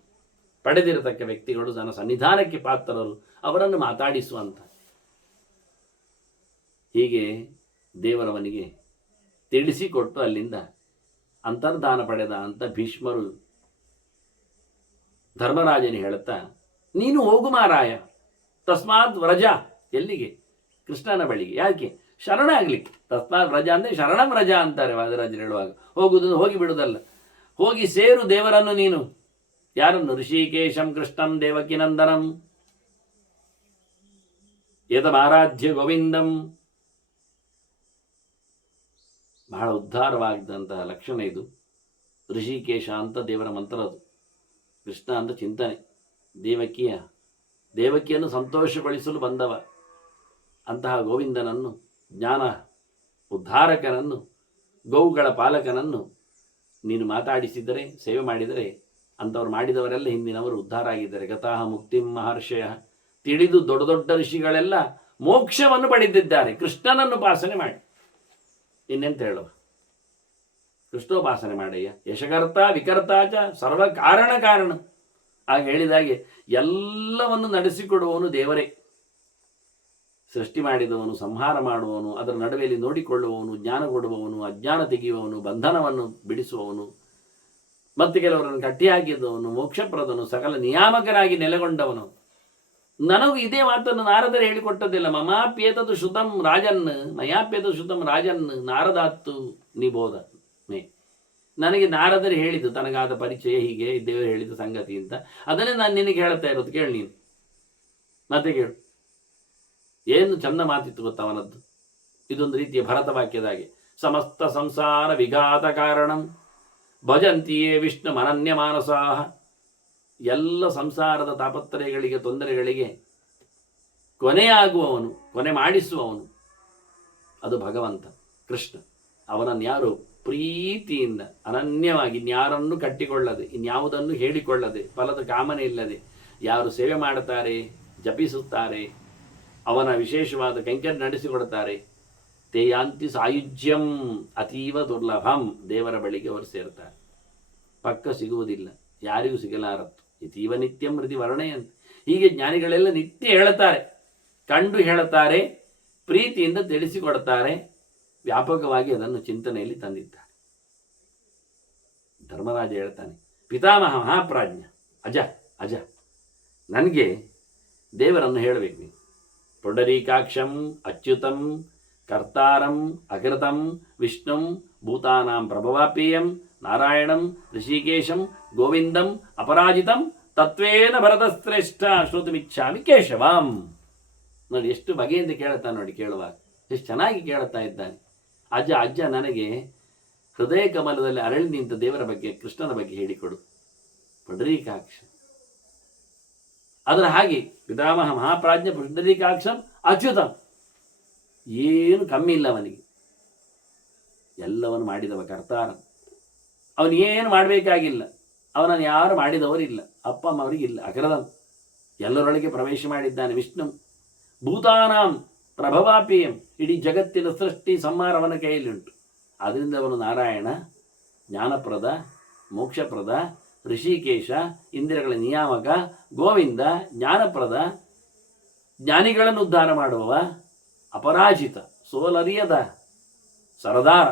ಪಡೆದಿರತಕ್ಕ ವ್ಯಕ್ತಿಗಳು, ನನ್ನ ಸನ್ನಿಧಾನಕ್ಕೆ ಪಾತ್ರರು, ಅವರನ್ನು ಮಾತಾಡಿಸುವಂಥ. ಹೀಗೆ ದೇವರವನಿಗೆ ತಿಳಿಸಿಕೊಟ್ಟು ಅಲ್ಲಿಂದ ಅಂತರ್ಧಾನ ಪಡೆದ ಅಂತ ಭೀಷ್ಮರು ಧರ್ಮರಾಜನಿಗೆ ಹೇಳುತ್ತಾ, ನೀನು ಹೋಗು ಮಾರಾಯ, ತಸ್ಮಾತ್ ವ್ರಜ. ಎಲ್ಲಿಗೆ? ಕೃಷ್ಣನ ಬಳಿಗೆ. ಯಾಕೆ? ಶರಣ ಆಗಲಿಕ್ಕೆ. ತಸ್ಮಾತ್ ವ್ರಜ ಅಂದರೆ ಶರಣಂ ವ್ರಜ ಅಂತಾರೆ ವಾದರಾಜರು ಹೇಳುವಾಗ. ಹೋಗುವುದು ಹೋಗಿ ಬಿಡುವುದಲ್ಲ, ಹೋಗಿ ಸೇರು ದೇವರನ್ನು ನೀನು. ಯಾರನ್ನು? ಋಷಿಕೇಶಂ ಕೃಷ್ಣಂ ದೇವಕಿನಂದನಂ ಯತಮಾರಾಧ್ಯ ಗೋವಿಂದಂ. ಬಹಳ ಉದ್ಧಾರವಾಗಿದ್ದಂತಹ ಲಕ್ಷಣ ಇದು. ಋಷಿಕೇಶ ಅಂತ ದೇವರ ಮಂತ್ರ ಅದು. ಕೃಷ್ಣ ಅಂತ ಚಿಂತನೆ. ದೇವಕಿಯನ್ನು ಸಂತೋಷಗೊಳಿಸಲು ಬಂದವ ಅಂತಹ ಗೋವಿಂದನನ್ನು, ಜ್ಞಾನ ಉದ್ಧಾರಕನನ್ನು, ಗೋವುಗಳ ಪಾಲಕನನ್ನು ನೀನು ಮಾತಾಡಿಸಿದರೆ, ಸೇವೆ ಮಾಡಿದರೆ, ಅಂಥವ್ರು ಮಾಡಿದವರೆಲ್ಲ ಹಿಂದಿನವರು ಉದ್ಧಾರ ಆಗಿದ್ದಾರೆ. ಗತಾಹ ಮುಕ್ತಿಂ ಮಹರ್ಷಯ. ತಿಳಿದು ದೊಡ್ಡ ದೊಡ್ಡ ಋಷಿಗಳೆಲ್ಲ ಮೋಕ್ಷವನ್ನು ಪಡೆದಿದ್ದಾರೆ ಕೃಷ್ಣನನ್ನು ಉಪಾಸನೆ ಮಾಡಿ. ಇನ್ನೆಂತ ಹೇಳುವ? ಕೃಷ್ಣೋಪಾಸನೆ ಮಾಡಯ್ಯ. ಯಶಕರ್ತ ವಿಕರ್ತಾಚ ಸರ್ವ ಕಾರಣ. ಆಗ ಹೇಳಿದಾಗೆ ಎಲ್ಲವನ್ನು ನಡೆಸಿಕೊಡುವವನು ದೇವರೇ. ಸೃಷ್ಟಿ ಮಾಡಿದವನು, ಸಂಹಾರ ಮಾಡುವವನು, ಅದರ ನಡುವೆಯಲ್ಲಿ ನೋಡಿಕೊಳ್ಳುವವನು, ಜ್ಞಾನ ಕೊಡುವವನು, ಅಜ್ಞಾನ ತೆಗೆಯುವವನು, ಬಂಧನವನ್ನು ಬಿಡಿಸುವವನು, ಮತ್ತೆ ಕೆಲವರನ್ನು ಕಟ್ಟಿಹಾಕಿದವನು, ಮೋಕ್ಷಪ್ರದನು, ಸಕಲ ನಿಯಾಮಕನಾಗಿ ನೆಲೆಗೊಂಡವನು. ನನಗೂ ಇದೇ ಮಾತನ್ನು ನಾರದರು ಹೇಳಿಕೊಟ್ಟದಿಲ್ಲ. ಮಮಾಪ್ಯೇತದು ಶ್ರುತಂ ರಾಜನ್, ಮಯಾಪ್ಯೇತದು ಶ್ರುತಂ ರಾಜನ್ ನಾರದಾತ್ತು ನಿಬೋಧ ಮೇ. ನನಗೆ ನಾರದರು ಹೇಳಿದ್ದು, ತನಗಾದ ಪರಿಚಯ ಹೀಗೆ, ದೇವರು ಹೇಳಿದ ಸಂಗತಿ ಅಂತ. ಅದನ್ನೇ ನಾನು ನಿನಗೆ ಹೇಳ್ತಾ ಇರೋದು. ಕೇಳಿ ನೀನು, ಮತ್ತೆ ಕೇಳು. ಏನು ಚಂದ ಮಾತಿತ್ತು ಗೊತ್ತ ಅವನದ್ದು. ಇದೊಂದು ರೀತಿಯ ಭರತ ವಾಕ್ಯದಾಗೆ. ಸಮಸ್ತ ಸಂಸಾರ ವಿಘಾತ ಕಾರಣಂ ಭಜಂತಿಯೇ ವಿಷ್ಣು ಅನನ್ಯ ಮಾನಸಾಹ. ಎಲ್ಲ ಸಂಸಾರದ ತಾಪತ್ರಯಗಳಿಗೆ, ತೊಂದರೆಗಳಿಗೆ ಕೊನೆಯಾಗುವವನು, ಕೊನೆ ಮಾಡಿಸುವವನು ಅದು ಭಗವಂತ ಕೃಷ್ಣ. ಅವನನ್ನು ಯಾರು ಪ್ರೀತಿಯಿಂದ ಅನನ್ಯವಾಗಿ, ಇನ್ಯಾರನ್ನು ಕಟ್ಟಿಕೊಳ್ಳದೆ, ಇನ್ಯಾವುದನ್ನು ಹೇಳಿಕೊಳ್ಳದೆ, ಫಲದ ಕಾಮನೆ ಇಲ್ಲದೆ ಯಾರು ಸೇವೆ ಮಾಡುತ್ತಾರೆ, ಜಪಿಸುತ್ತಾರೆ, ಅವನ ವಿಶೇಷವಾದ ಕೈಂಕರ್ಯ ನಡೆಸಿಕೊಡುತ್ತಾರೆ, ತೇಯಾಂತಿ ಸಾಯುಜ್ಯಂ ಅತೀವ ದುರ್ಲಭಂ. ದೇವರ ಬಳಿಗೆ ಅವರು ಸೇರ್ತಾರೆ. ಪಕ್ಕ ಸಿಗುವುದಿಲ್ಲ, ಯಾರಿಗೂ ಸಿಗಲಾರತ್ತು. ಇತೀವ ನಿತ್ಯಂ ಹೃದಿ ವರ್ಣೆಯಂತ. ಹೀಗೆ ಜ್ಞಾನಿಗಳೆಲ್ಲ ನಿತ್ಯ ಹೇಳುತ್ತಾರೆ, ಕಂಡು ಹೇಳುತ್ತಾರೆ, ಪ್ರೀತಿಯಿಂದ ತಿಳಿಸಿಕೊಡುತ್ತಾರೆ, ವ್ಯಾಪಕವಾಗಿ ಅದನ್ನು ಚಿಂತನೆಯಲ್ಲಿ ತಂದಿದ್ದಾರೆ. ಧರ್ಮರಾಜ ಹೇಳ್ತಾನೆ, ಪಿತಾಮಹ ಮಹಾಪ್ರಾಜ್ಞ ಅಜ ನನಗೆ ದೇವರನ್ನು ಹೇಳಬೇಕು ನೀನು. ಪುಂಡರೀಕಾಕ್ಷಂ ಅಚ್ಯುತಂ ಕರ್ತಾರಂ ಅಕೃತಂ ವಿಷ್ಣುಂ ಭೂತಾನಾಂ ಪ್ರಭವಾಪೇಯಂ ನಾರಾಯಣಂ ಋಷಿಕೇಶಂ ಗೋವಿಂದಂ ಅಪರಾಜಿತಂ ತತ್ವೇನ ಭರತಶ್ರೇಷ್ಠ ಶ್ರೋತುಮಿಚ್ಛಾಮಿ ಕೇಶವಂ. ನೋಡಿ ಎಷ್ಟು ಬಗೆಯಿಂದ ಕೇಳುತ್ತಾನೆ, ನೋಡಿ ಕೇಳುವಾಗ ಎಷ್ಟು ಚೆನ್ನಾಗಿ ಕೇಳುತ್ತಾ ಇದ್ದಾನೆ. ಅಜ್ಜ ನನಗೆ ಹೃದಯ ಕಮಲದಲ್ಲಿ ಅರಳಿ ನಿಂತ ದೇವರ ಬಗ್ಗೆ, ಕೃಷ್ಣನ ಬಗ್ಗೆ ಹೇಳಿಕೊಡು. ಪುಂಡರೀಕಾಕ್ಷ. ಅದರ ಹಾಗೆ ಪಿತಾಮಹ ಮಹಾಪ್ರಾಜ್ಞ ಪುಂಡರೀಕಾಕ್ಷಂ ಅಚ್ಯುತಂ. ಏನು ಕಮ್ಮಿ ಇಲ್ಲ ಅವನಿಗೆ, ಎಲ್ಲವನ್ನು ಮಾಡಿದವ ಕರ್ತಾರ. ಅವನಿಗೇನು ಮಾಡಬೇಕಾಗಿಲ್ಲ, ಅವನನ್ನು ಯಾರು ಮಾಡಿದವರಿಲ್ಲ, ಅಪ್ಪ ಅಮ್ಮವರಿಗಿಲ್ಲ. ಅಕರದಂ, ಎಲ್ಲರೊಳಗೆ ಪ್ರವೇಶ ಮಾಡಿದ್ದಾನೆ ವಿಷ್ಣು. ಭೂತಾನಾಂ ಪ್ರಭವಾಪಿಯಂ, ಇಡೀ ಜಗತ್ತಿನ ಸೃಷ್ಟಿ ಸಂಹಾರವನ ಕೈಯಲ್ಲಿ ಉಂಟು. ಆದ್ದರಿಂದ ಅವನು ನಾರಾಯಣ, ಜ್ಞಾನಪ್ರದ, ಮೋಕ್ಷಪ್ರದ, ಋಷಿಕೇಶ, ಇಂದ್ರಿಯಗಳ ನಿಯಾಮಕ, ಗೋವಿಂದ, ಜ್ಞಾನಪ್ರದ, ಜ್ಞಾನಿಗಳನ್ನು ಉದ್ಧಾರ ಮಾಡುವವ, ಅಪರಾಜಿತ, ಸೋಲರಿಯದ ಸರದಾರ.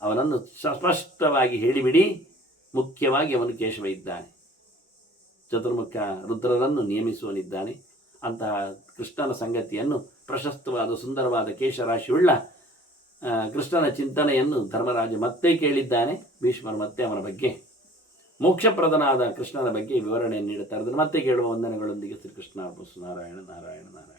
ಅವನನ್ನು ಸ್ಪಷ್ಟವಾಗಿ ಹೇಳಿಬಿಡಿ. ಮುಖ್ಯವಾಗಿ ಅವನು ಕೇಶವ ಇದ್ದಾನೆ, ಚತುರ್ಮುಖ ರುದ್ರರನ್ನು ನಿಯಮಿಸುವನಿದ್ದಾನೆ. ಅಂತಹ ಕೃಷ್ಣನ ಸಂಗತಿಯನ್ನು, ಪ್ರಶಸ್ತವಾದ ಸುಂದರವಾದ ಕೇಶರಾಶಿಯುಳ್ಳ ಕೃಷ್ಣನ ಚಿಂತನೆಯನ್ನು ಧರ್ಮರಾಜ ಮತ್ತೆ ಕೇಳಿದ್ದಾನೆ. ಭೀಷ್ಮರು ಮತ್ತೆ ಅವನ ಬಗ್ಗೆ ಮೋಕ್ಷಪ್ರದನಾದ ಕೃಷ್ಣನ ಬಗ್ಗೆ ವಿವರಣೆಯನ್ನು ನೀಡುತ್ತಾರೆ. ಅದನ್ನು ಮತ್ತೆ ಕೇಳುವ ವಂದನೆಗಳೊಂದಿಗೆ ಶ್ರೀಕೃಷ್ಣ ಅರ್ಪಣಮಸ್ತು. ನಾರಾಯಣ ನಾರಾಯಣ ನಾರಾಯಣ.